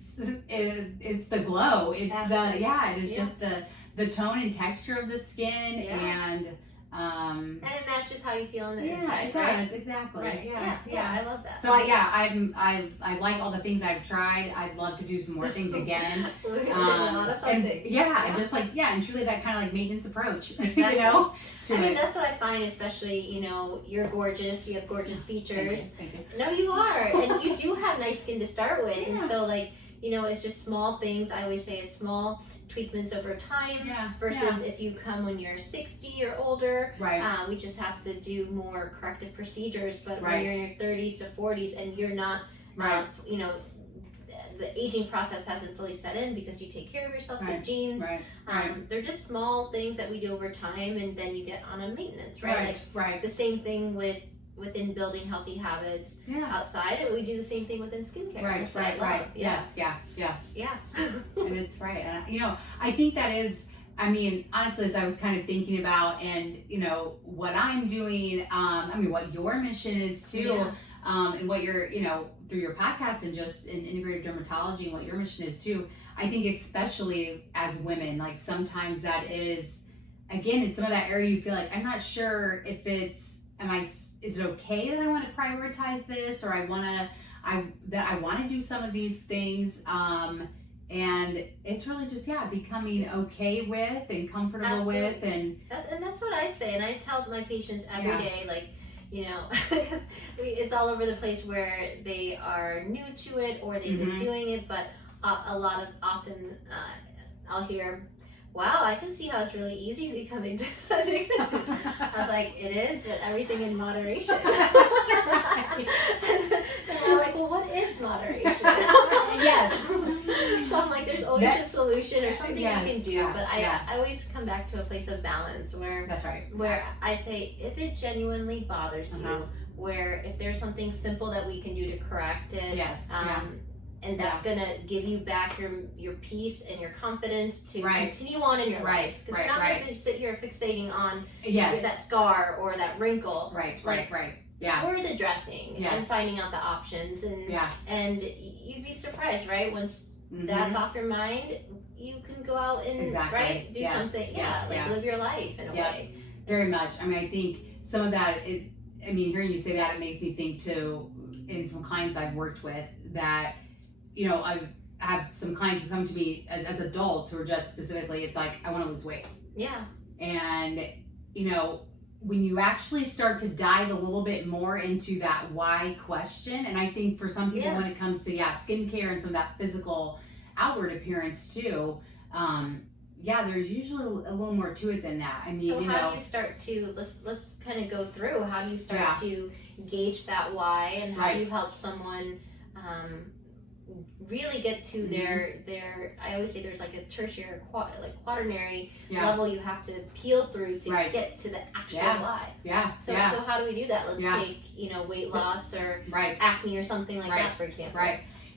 the glow. It's it is just the tone and texture of the skin, and And it matches how you feel on the yeah, inside, it right? does, exactly. Right. Yeah, I love that. So I like all the things I've tried. I'd love to do some more things again. There's a lot of fun things. Yeah, just like, and truly that kind of like maintenance approach, Exactly. you know? I mean, that's what I find, especially, you know, you're gorgeous, you have gorgeous features. Thank you. No, you are, and you do have nice skin to start with, Yeah. and so, like, you know, it's just small things. I always say it's small tweakments over time versus if you come when you're 60 or older. Right. We just have to do more corrective procedures, but when Right. you're in your 30s to 40s and you're not, you know, the aging process hasn't fully set in because you take care of yourself, good genes. They're just small things that we do over time, and then you get on a maintenance, right? Like the same thing within building healthy habits outside, and we do the same thing within skincare. Right. Yes, yeah. And it's right. And you know, I think that is, I mean, honestly, as I was kind of thinking about, and you know, what I'm doing, I mean, what your mission is too, and what you're, you know, through your podcast and just in integrative dermatology and what your mission is too. I think especially as women, like sometimes that is, again, it's some of that area you feel like, I'm not sure if it's, is it okay that I want to prioritize this, or I want to do some of these things, and it's really just becoming okay with and comfortable with, and that's what I say, and I tell my patients every day, like, you know, because it's all over the place where they are new to it or they've been doing it, but often I'll hear, wow, I can see how it's really easy to become I was like, it is, but everything in moderation. And they're like, well, what is moderation? So I'm like, there's always a solution or something you can do, but I always come back to a place of balance where where I say, if it genuinely bothers you, where if there's something simple that we can do to correct it, and that's gonna give you back your peace and your confidence to continue on in your life. Because you're not going to sit here fixating on that scar or that wrinkle. Or the dressing and finding out the options, and you'd be surprised, right? Once that's off your mind, you can go out and do something, live your life in a way. Very much. I mean, I think some of that. I mean, hearing you say that, it makes me think too. In some clients I've worked with that. You know, I have some clients who come to me as adults who are just specifically, it's like, I want to lose weight. And, you know, when you actually start to dive a little bit more into that why question, and I think for some people when it comes to, skincare and some of that physical outward appearance too, there's usually a little more to it than that. I mean, so how do you start to, let's kind of go through, how do you start to gauge that why, and how do you help someone really get to their I always say there's like a tertiary quaternary level you have to peel through to get to the actual why. So how do we do that? Let's take, you know, weight loss or acne or something like that, for example.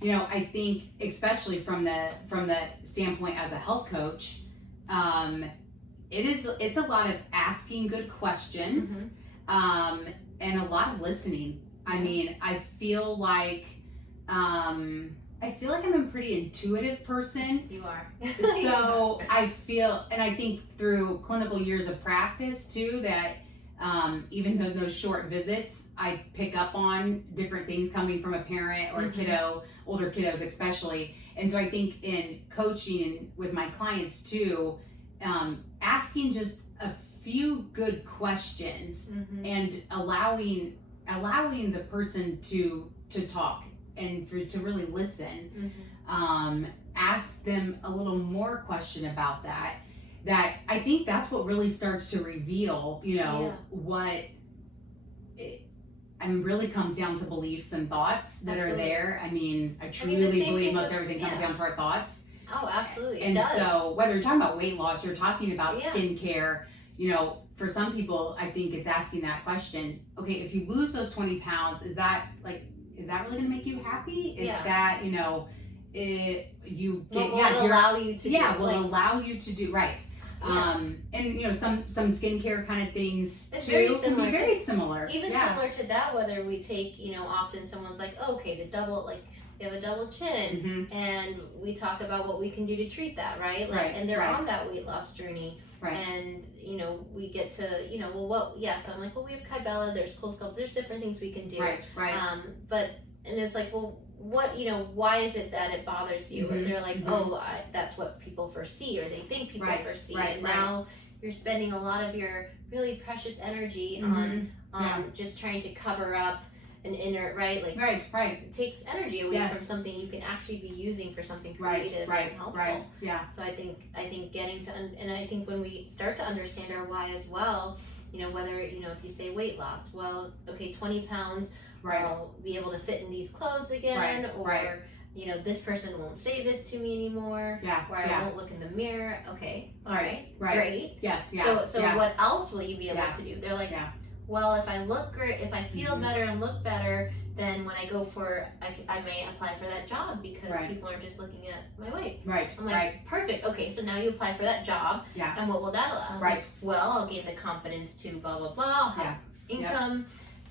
You know, I think especially from the standpoint as a health coach, it's a lot of asking good questions, and a lot of listening. I mean, I feel like I'm a pretty intuitive person. You are. So I feel, and I think through clinical years of practice too, that even though those short visits, I pick up on different things coming from a parent or a kiddo, older kiddos especially. And so I think in coaching with my clients too, asking just a few good questions and allowing the person to talk and to really listen, ask them a little more question about that I think that's what really starts to reveal, you know, what really comes down to beliefs and thoughts that are there. I mean, I truly believe most everything comes down to our thoughts. Oh, absolutely. And so whether you're talking about weight loss, you're talking about skincare, you know, for some people, I think it's asking that question, okay, if you lose those 20 pounds, is that really going to make you happy? Is that, you know, allow you to allow you to do and you know, some skincare kind of things it's too can be very similar. Even similar to that, whether we take, you know, often someone's like, oh, okay, the double, like you have a double chin, and we talk about what we can do to treat that, right? Like, Right, and they're right. on that weight loss journey, Right. and you know, we get to, you know, well, what? Yeah, so I'm like, well, we have Kybella, there's Cool Sculpt, there's different things we can do, Right. but and it's like, well, what, you know, why is it that it bothers you? Or they're like, oh, that's what people foresee, or they think people foresee, and now you're spending a lot of your really precious energy on just trying to cover up an inner, right? Like, it takes energy away from something you can actually be using for something creative and helpful. So I think getting to, and I think when we start to understand our why as well, you know, whether, you know, if you say weight loss, well, okay, 20 pounds, I'll be able to fit in these clothes again, or you know, this person won't say this to me anymore, or I won't look in the mirror. Okay, all right, great. So what else will you be able to do? They're like, well, if I look great, if I feel better and look better, then when I go for, I may apply for that job because people are just looking at my weight. I'm like, perfect. Okay, so now you apply for that job, and what will that allow? I was like, well, I'll gain the confidence to blah blah blah. I'll have income.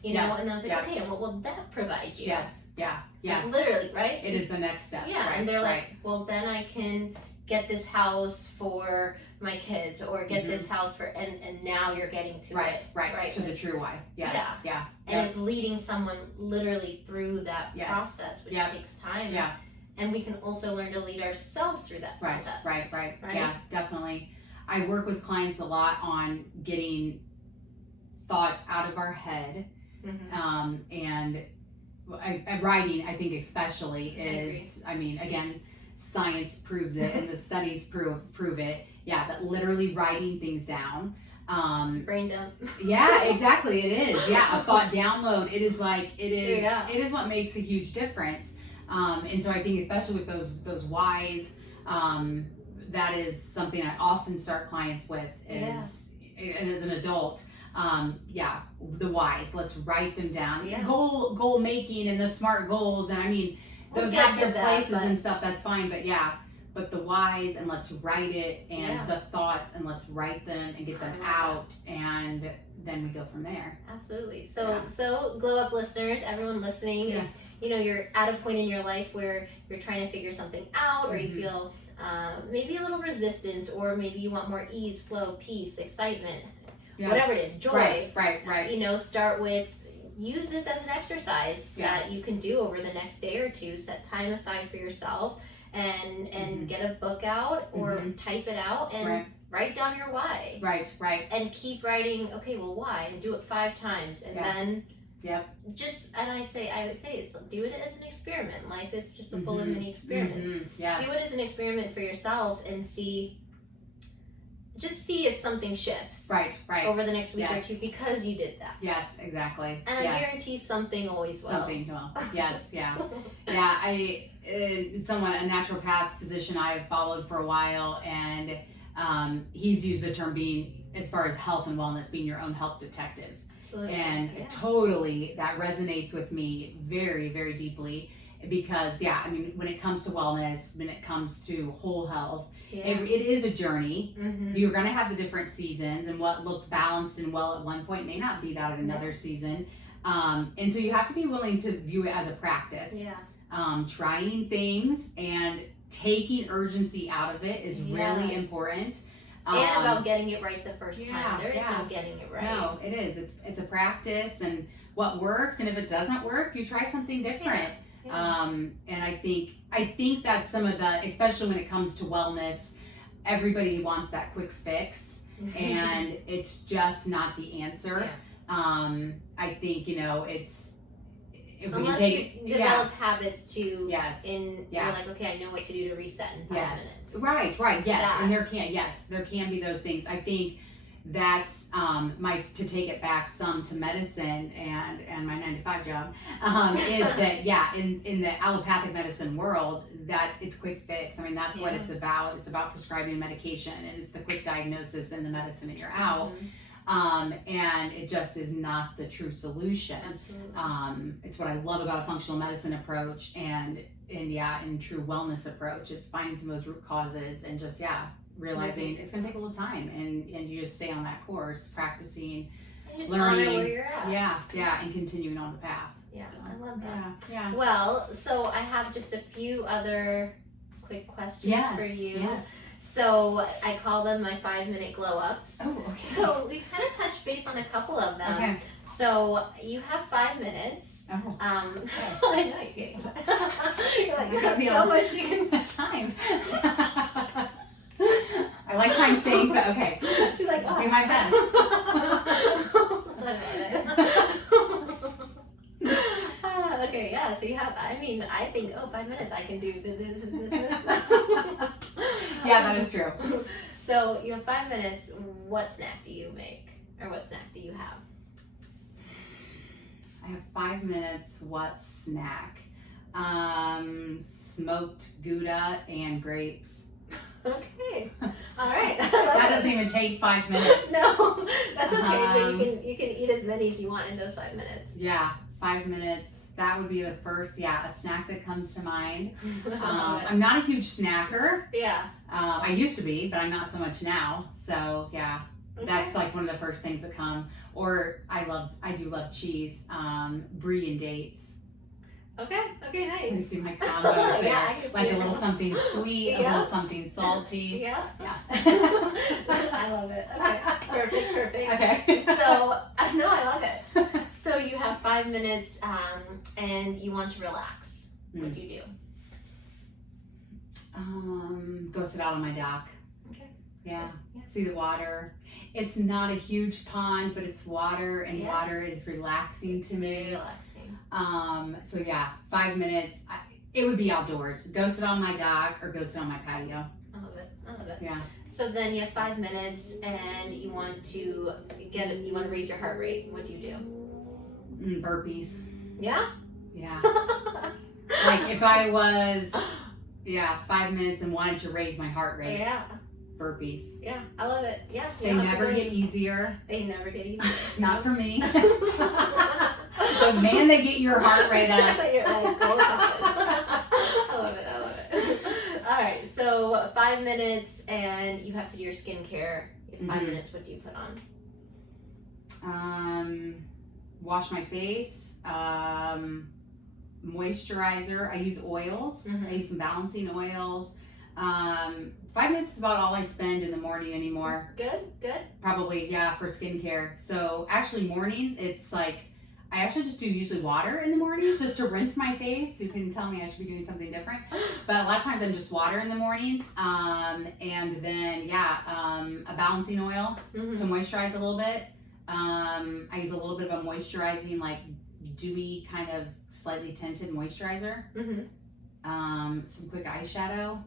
You know, and I was like, okay, and what will that provide you? Like, literally, right? It is the next step. And they're like, well, then I can get this house for my kids, or get this house for, and now you're getting to it. To the true why. And it's leading someone literally through that process, which takes time. And we can also learn to lead ourselves through that process. Right. Yeah, definitely. I work with clients a lot on getting thoughts out of our head. And writing, I think especially, is, I mean, again, science proves it, and the studies prove it. That literally writing things down. Brain dump. Exactly. It is. A thought download. It is like, it is what makes a huge difference. And so I think especially with those whys, that is something I often start clients with is, and as an adult, the whys, let's write them down. Goal making and the SMART goals, and I mean, those have their places and stuff, that's fine, but the whys, and let's write it, and the thoughts, and let's write them and get them out, and then we go from there. Absolutely. So Glow Up listeners, everyone listening, if you know you're at a point in your life where you're trying to figure something out, or you feel maybe a little resistance, or maybe you want more ease, flow, peace, excitement, whatever it is, joy. Right. You know, start with, use this as an exercise that you can do over the next day or two. Set time aside for yourself, and get a book out, or type it out, and write down your why. Right. And keep writing. Okay, well, why? And do it 5 times, and then just, and I would say it's, do it as an experiment. Life is just full of mini experiments. Do it as an experiment for yourself, and see if something shifts over the next week or two, because you did that. Exactly. And I guarantee something always will. Something will. A naturopath physician I have followed for a while, and he's used the term, being, as far as health and wellness, being your own health detective. Absolutely. And totally, that resonates with me very, very deeply, because I mean, when it comes to wellness, when it comes to whole health, it is a journey. You're going to have the different seasons, and what looks balanced and well at one point may not be that at another season. And so you have to be willing to view it as a practice. Trying things and taking urgency out of it is really important. And about getting it right the first time. There is no getting it right. No, it is. It's a practice, and what works, and if it doesn't work, you try something different. And I think that's some of the, especially when it comes to wellness, everybody wants that quick fix, and it's just not the answer. I think, you know, it's, if unless you develop habits to, you're yeah. like, okay, I know what to do to reset in 5 minutes. Right, yes. And there can be those things. I think that's to take it back some to medicine and my 9-to-5 job, is that in the allopathic medicine world, that it's quick fix. I mean, that's what it's about. It's about prescribing medication, and it's the quick diagnosis and the medicine, and you're out. And it just is not the true solution. Absolutely. It's what I love about a functional medicine approach, and true wellness approach. It's finding some of those root causes, and just realizing it's going to take a little time, and you just stay on that course, practicing, and just learning, honor where you're at. and continuing on the path. Yeah, So, I love that. Yeah. Well, so I have just a few other quick questions for you. Yes. So I call them my 5-minute glow ups. Oh, okay. So we've kind of touched base on a couple of them. Okay. So you have 5 minutes. Oh. I know you're getting you're like, You got me so on much you can. time. I like time things, but okay. She's like, I'll do my best. Okay, yeah, so you have, I mean, I think, 5 minutes I can do this. Yeah, that is true. So you have 5 minutes. What snack do you make? Or what snack do you have? I have 5 minutes. What snack? Smoked Gouda and grapes. Okay. All right. That doesn't even take 5 minutes. No, that's okay. But you can eat as many as you want in those 5 minutes. Yeah, 5 minutes. That would be the first, a snack that comes to mind. I'm not a huge snacker. Yeah. I used to be, but I'm not so much now. So yeah, Okay. that's like one of the first things that come. Or I do love cheese, brie and dates. Okay, nice. So you see my combos there. Yeah, I can see like a it. little something sweet, a Yeah. little something salty. Yeah. Yeah. I love it. Okay, perfect. Okay. So, no, I love it. So you have 5 minutes and you want to relax. What do you do? Go sit out on my dock. Okay. Yeah. Yeah. See the water. It's not a huge pond, but it's water, and Yeah. water is relaxing to Very me. relaxing. So yeah, 5 minutes. It would be outdoors. Go sit on my dock or go sit on my patio. I love it. Yeah. So then you have 5 minutes and you want to raise your heart rate. What do you do? Burpees. Yeah? Yeah. Like if I was, 5 minutes and wanted to raise my heart rate. Yeah. Burpees. Yeah. I love it. Yeah. You They don't have to never go get any- easier. They never get easier. Not for me. But man, they get your heart rate up. You're like, oh gosh. I love it. All right, so 5 minutes and you have to do your skincare. You have 5 Mhm. minutes. What do you put on? Wash my face. Moisturizer. I use oils. Mhm. I use some balancing oils. 5 minutes is about all I spend in the morning anymore. Good. Probably, for skincare. So actually mornings, it's like, I actually just do usually water in the mornings just to rinse my face. You can tell me I should be doing something different. But a lot of times I'm just water in the mornings. And then, a balancing oil Mm-hmm. to moisturize a little bit. I use a little bit of a moisturizing, like dewy kind of slightly tinted moisturizer. Mm-hmm. Some quick eyeshadow.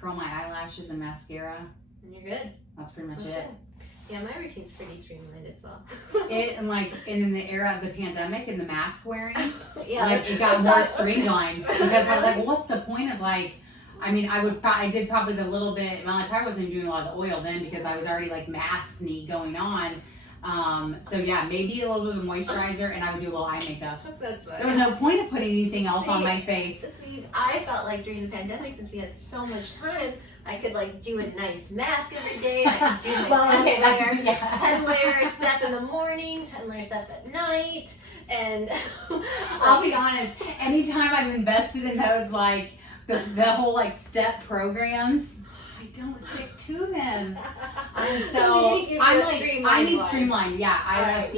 Curl my eyelashes and mascara. And you're good. That's pretty much That's it. good. Yeah, my routine's pretty streamlined as well. And in the era of the pandemic and the mask wearing, Yeah, it got more streamlined because I was like, well, what's the point of I did probably the little bit. Well, I probably wasn't even doing a lot of the oil then because I was already like mask-y going on. Maybe a little bit of moisturizer, and I would do a little eye makeup. That's fine. There was no point of putting anything else on my face. See, I felt like during the pandemic, since we had so much time, I could do a nice mask every day. I could do my 10 layer step in the morning, 10 layer step at night, and I'll be honest. Anytime I've invested in those the whole step programs, I don't stick to them. And so I need streamlined. Yeah, I have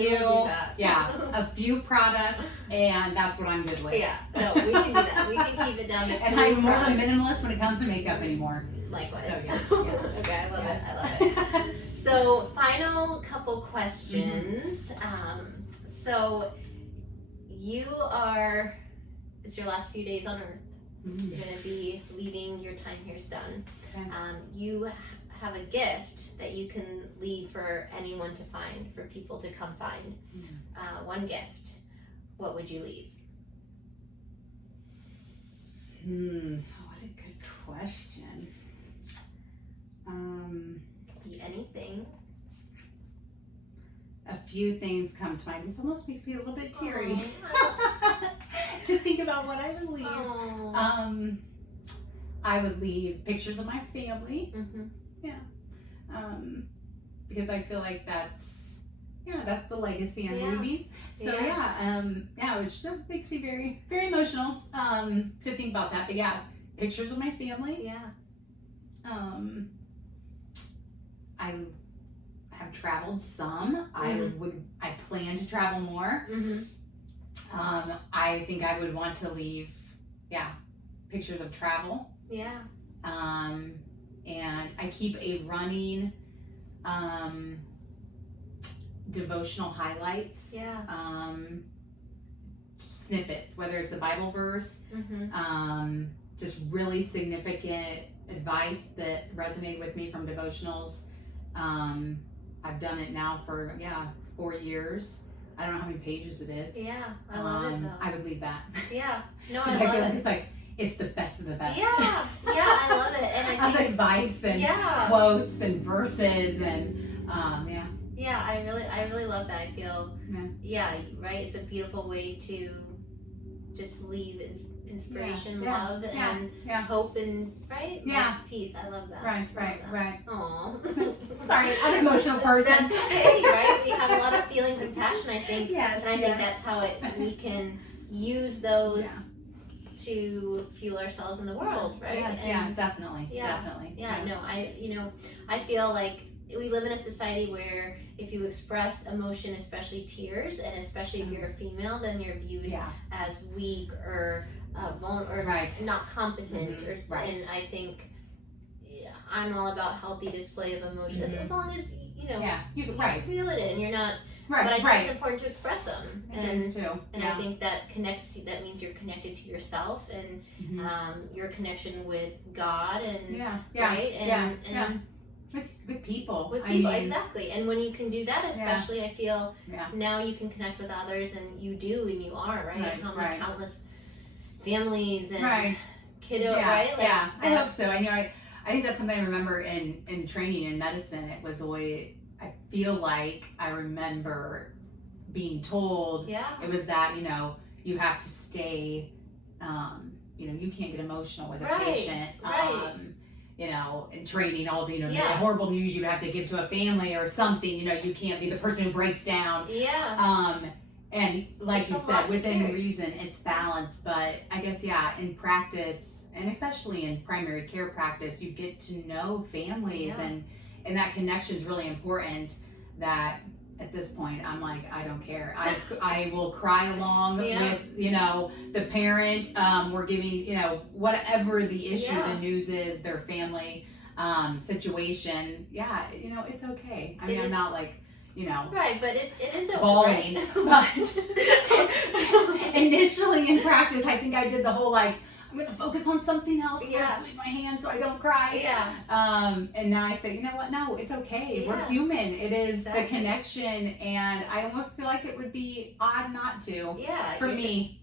a few products, and that's what I'm good with. Yeah, no, we can do that. We can keep it down to And I'm more of a minimalist when it comes to makeup anymore. Likewise. So yes. Okay, I love it. So final couple questions. So it's your last few days on Earth. Mm-hmm. You're going to be leaving, your time here's done. Okay. You have a gift that you can leave for anyone to find, for people to come find. One gift. What would you leave? What a good question. Could be anything. A few things come to mind. This almost makes me a little bit teary Aw. to think about what I would leave. Aw. I would leave pictures of my family. Mhm. Because I feel like that's that's the legacy I'm Yeah. leaving. So which makes me very, very emotional to think about that. But yeah, pictures of my family. Yeah. I have traveled some. I plan to travel more. I think I would want to leave, pictures of travel. Yeah. And I keep a running devotional highlights. Yeah. Snippets, whether it's a Bible verse, just really significant advice that resonated with me from devotionals. I've done it now for 4 years. I don't know how many pages it is. Yeah, I love it though. I would leave that. Yeah, no, I I love feel it. like it's like it's the best of the best. Yeah, I love it, and I Of think advice and quotes and verses and Yeah, I really love that. I feel right. It's a beautiful way to just leave inspiration, love, and hope, and peace. I love that. Right. Aww. Sorry, I'm an emotional person. That's okay, right? We have a lot of feelings and passion, I think. Yes, and I think that's how we can use those to fuel ourselves in the world, right? Yes, definitely. Yeah, no, I feel like we live in a society where if you express emotion, especially tears, and especially if you're a female, then you're viewed as weak or vulnerable or not competent. And I think I'm all about healthy display of emotions as long as you feel it and you're not. But I think it's important to express them, and I think that connects. That means you're connected to yourself and your connection with God and and with people. Exactly. And when you can do that, especially, I feel now you can connect with others, and you do, and you are right. How many countless families and kiddo, right? Like, I hope so. I think that's something I remember in training in medicine. It was always, I feel like I remember being told it was that, you have to stay, you can't get emotional with a patient. In training, all the, the horrible news you have to give to a family or something, you can't be the person who breaks down. And like you said, within reason, it's balance. But I guess, in practice, and especially in primary care practice, you get to know families and that connection is really important. That at this point, I'm like, I don't care. I will cry along with, the parent. We're giving, whatever the issue, the news is, their family situation. It's okay. I mean, I'm not like, Right, but it is bawling. But initially in practice, I think I did the whole I'm gonna focus on something else. I'm gonna squeeze my hand so I don't cry. And now I say, you know what? No, it's okay. We're human. It is the connection, and I almost feel like it would be odd not to. For me.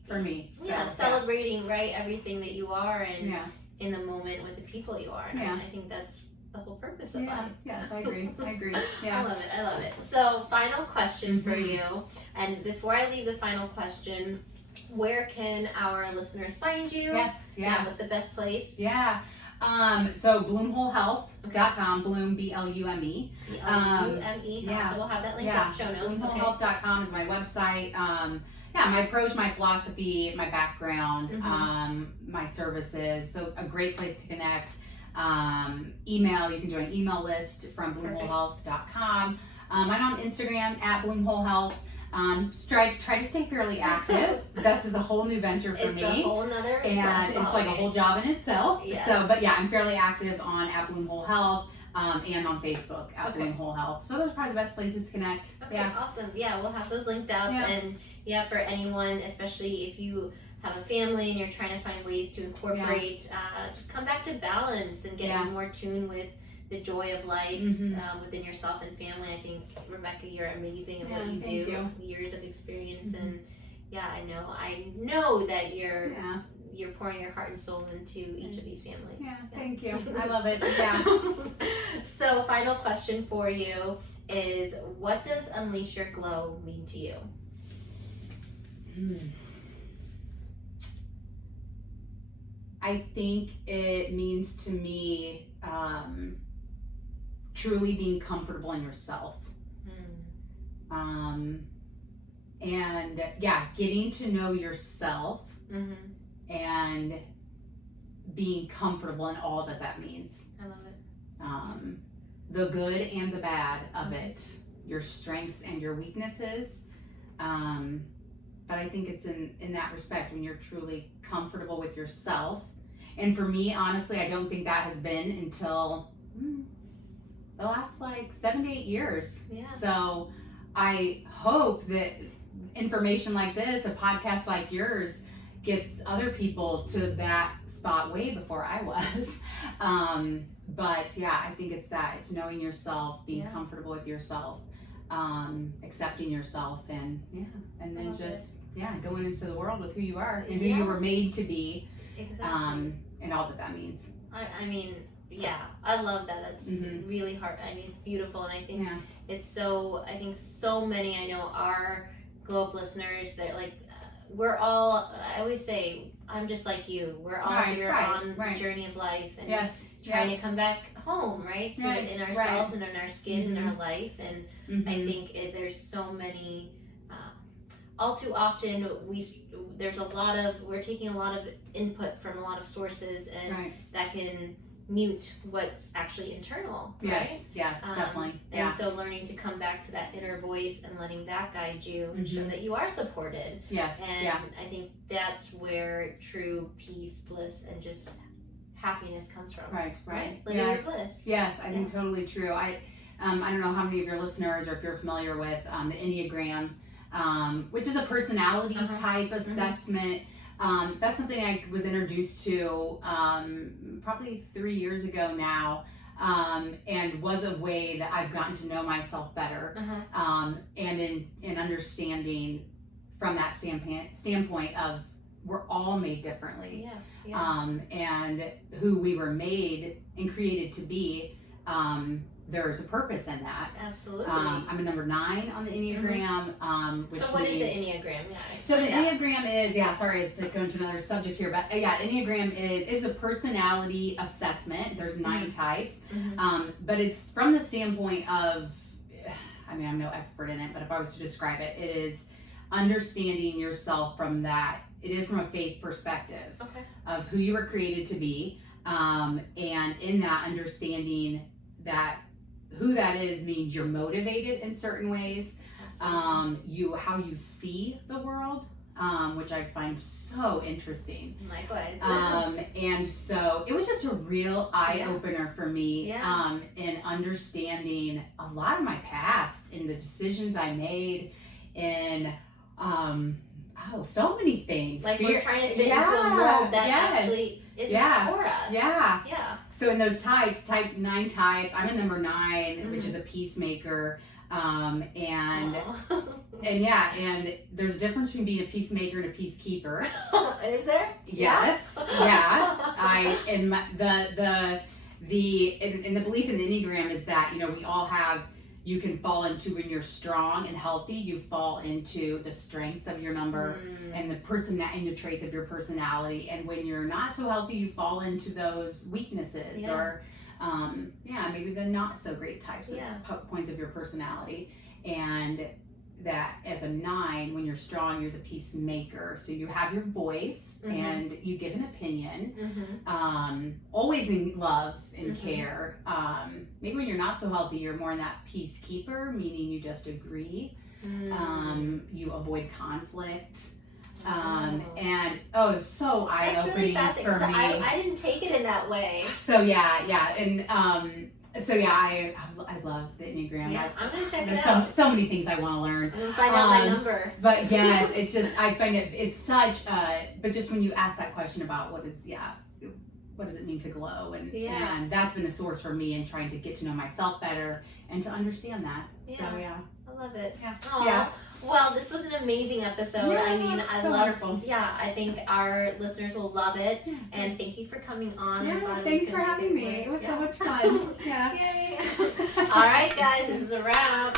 So, celebrating everything that you are and in the moment with the people you are. And I think that's the whole purpose of life. Yes, I agree. I love it. So, final question for you. And before I leave the final question, where can our listeners find you? What's the best place? So BlumeWholeHealth.com, Blume, B-L-U-M-E. B-L-U-M-E. So we'll have that link up show notes. BlumeWholeHealth.com is my website. My approach, my philosophy, my background, my services. So a great place to connect. Email, you can join an email list from BlumeWholeHealth.com. I'm on Instagram at BlumeWholeHealth. Try to stay fairly active. This is a whole new venture for me. It's a whole nother and it's like a whole job in itself. So, but I'm fairly active on at Blume Whole Health and on Facebook at Blume Whole Health. So those are probably the best places to connect. Awesome. We'll have those linked up. And for anyone, especially if you have a family and you're trying to find ways to incorporate, just come back to balance and get more tuned with the joy of life within yourself and family. I think, Rebecca, you're amazing at what you do. Years of experience, and I know that you're pouring your heart and soul into each of these families. Thank you. I love it. So, final question for you is, what does Unleash Your Glow mean to you? I think it means to me truly being comfortable in yourself. And yeah, getting to know yourself and being comfortable in all that means. I love it. The good and the bad of it, your strengths and your weaknesses. But I think it's in that respect when you're truly comfortable with yourself. And for me, honestly, I don't think that has been until the last like 7 to 8 years. Yeah. So I hope that information like this, a podcast like yours, gets other people to that spot way before I was. But yeah, I think it's knowing yourself, being comfortable with yourself, accepting yourself, and then just going into the world with who you are and who you were made to be. Exactly. And all that means. I mean, I love that. That's really hard. I mean, it's beautiful, and I think it's so. I think so many. I know our Glow Up listeners. They're like, we're all. I always say, I'm just like you. We're all here on the journey of life, and trying to come back home, right? In ourselves and in our skin, in our life, and I think there's so many. All too often, we're taking a lot of input from a lot of sources, and that can mute what's actually internal, right? Yes, definitely. And so learning to come back to that inner voice and letting that guide you and show that you are supported. Yes. And I think that's where true peace, bliss, and just happiness comes from. Right. Living your bliss. Yes, I think totally true. I don't know how many of your listeners, or if you're familiar with the Enneagram, which is a personality type assessment. That's something I was introduced to probably 3 years ago now, and was a way that I've gotten to know myself better, and in understanding from that standpoint of we're all made differently, and who we were made and created to be. There's a purpose in that. Absolutely. I'm a number 9 on the Enneagram, which so what is the Enneagram? So the Enneagram is, sorry, is to go into another subject here, but Enneagram is a personality assessment. There's 9 types, but it's from the standpoint of, I mean, I'm no expert in it, but if I was to describe it, it is understanding yourself from that. It is from a faith perspective of who you were created to be, and in that understanding that who that is means you're motivated in certain ways, how you see the world, which I find so interesting. Likewise. And so it was just a real eye-opener for me, in understanding a lot of my past and the decisions I made, and so many things. Like we're trying to fit into a mold that actually isn't for us. Yeah. So in those types, 9 types, I'm a number 9, which is a peacemaker. And there's a difference between being a peacemaker and a peacekeeper. Is there? Yes. And the belief in the Enneagram is that, we all have, you can fall into, when you're strong and healthy, you fall into the strengths of your number and the traits of your personality. And when you're not so healthy, you fall into those weaknesses or maybe the not so great types of points of your personality. And that as a 9, when you're strong, you're the peacemaker. So you have your voice and you give an opinion, always in love and care. Maybe when you're not so healthy, you're more in that peacekeeper, meaning you just agree. You avoid conflict. It's so eye-opening for me. I didn't take it in that way. So I love the Enneagram. Yeah, I'm gonna check it out. So many things I want to learn. I'm gonna find out my number. But yes, it's just, I find it's such but just when you ask that question about what does it mean to glow, and that's been a source for me in trying to get to know myself better and to understand that. So I love it. Yeah. Well, this was an amazing episode. I mean, I loved. Yeah, I think our listeners will love it. And thank you for coming on. Yeah, thanks for having me. It was so much fun. Yay! All right, guys, this is a wrap.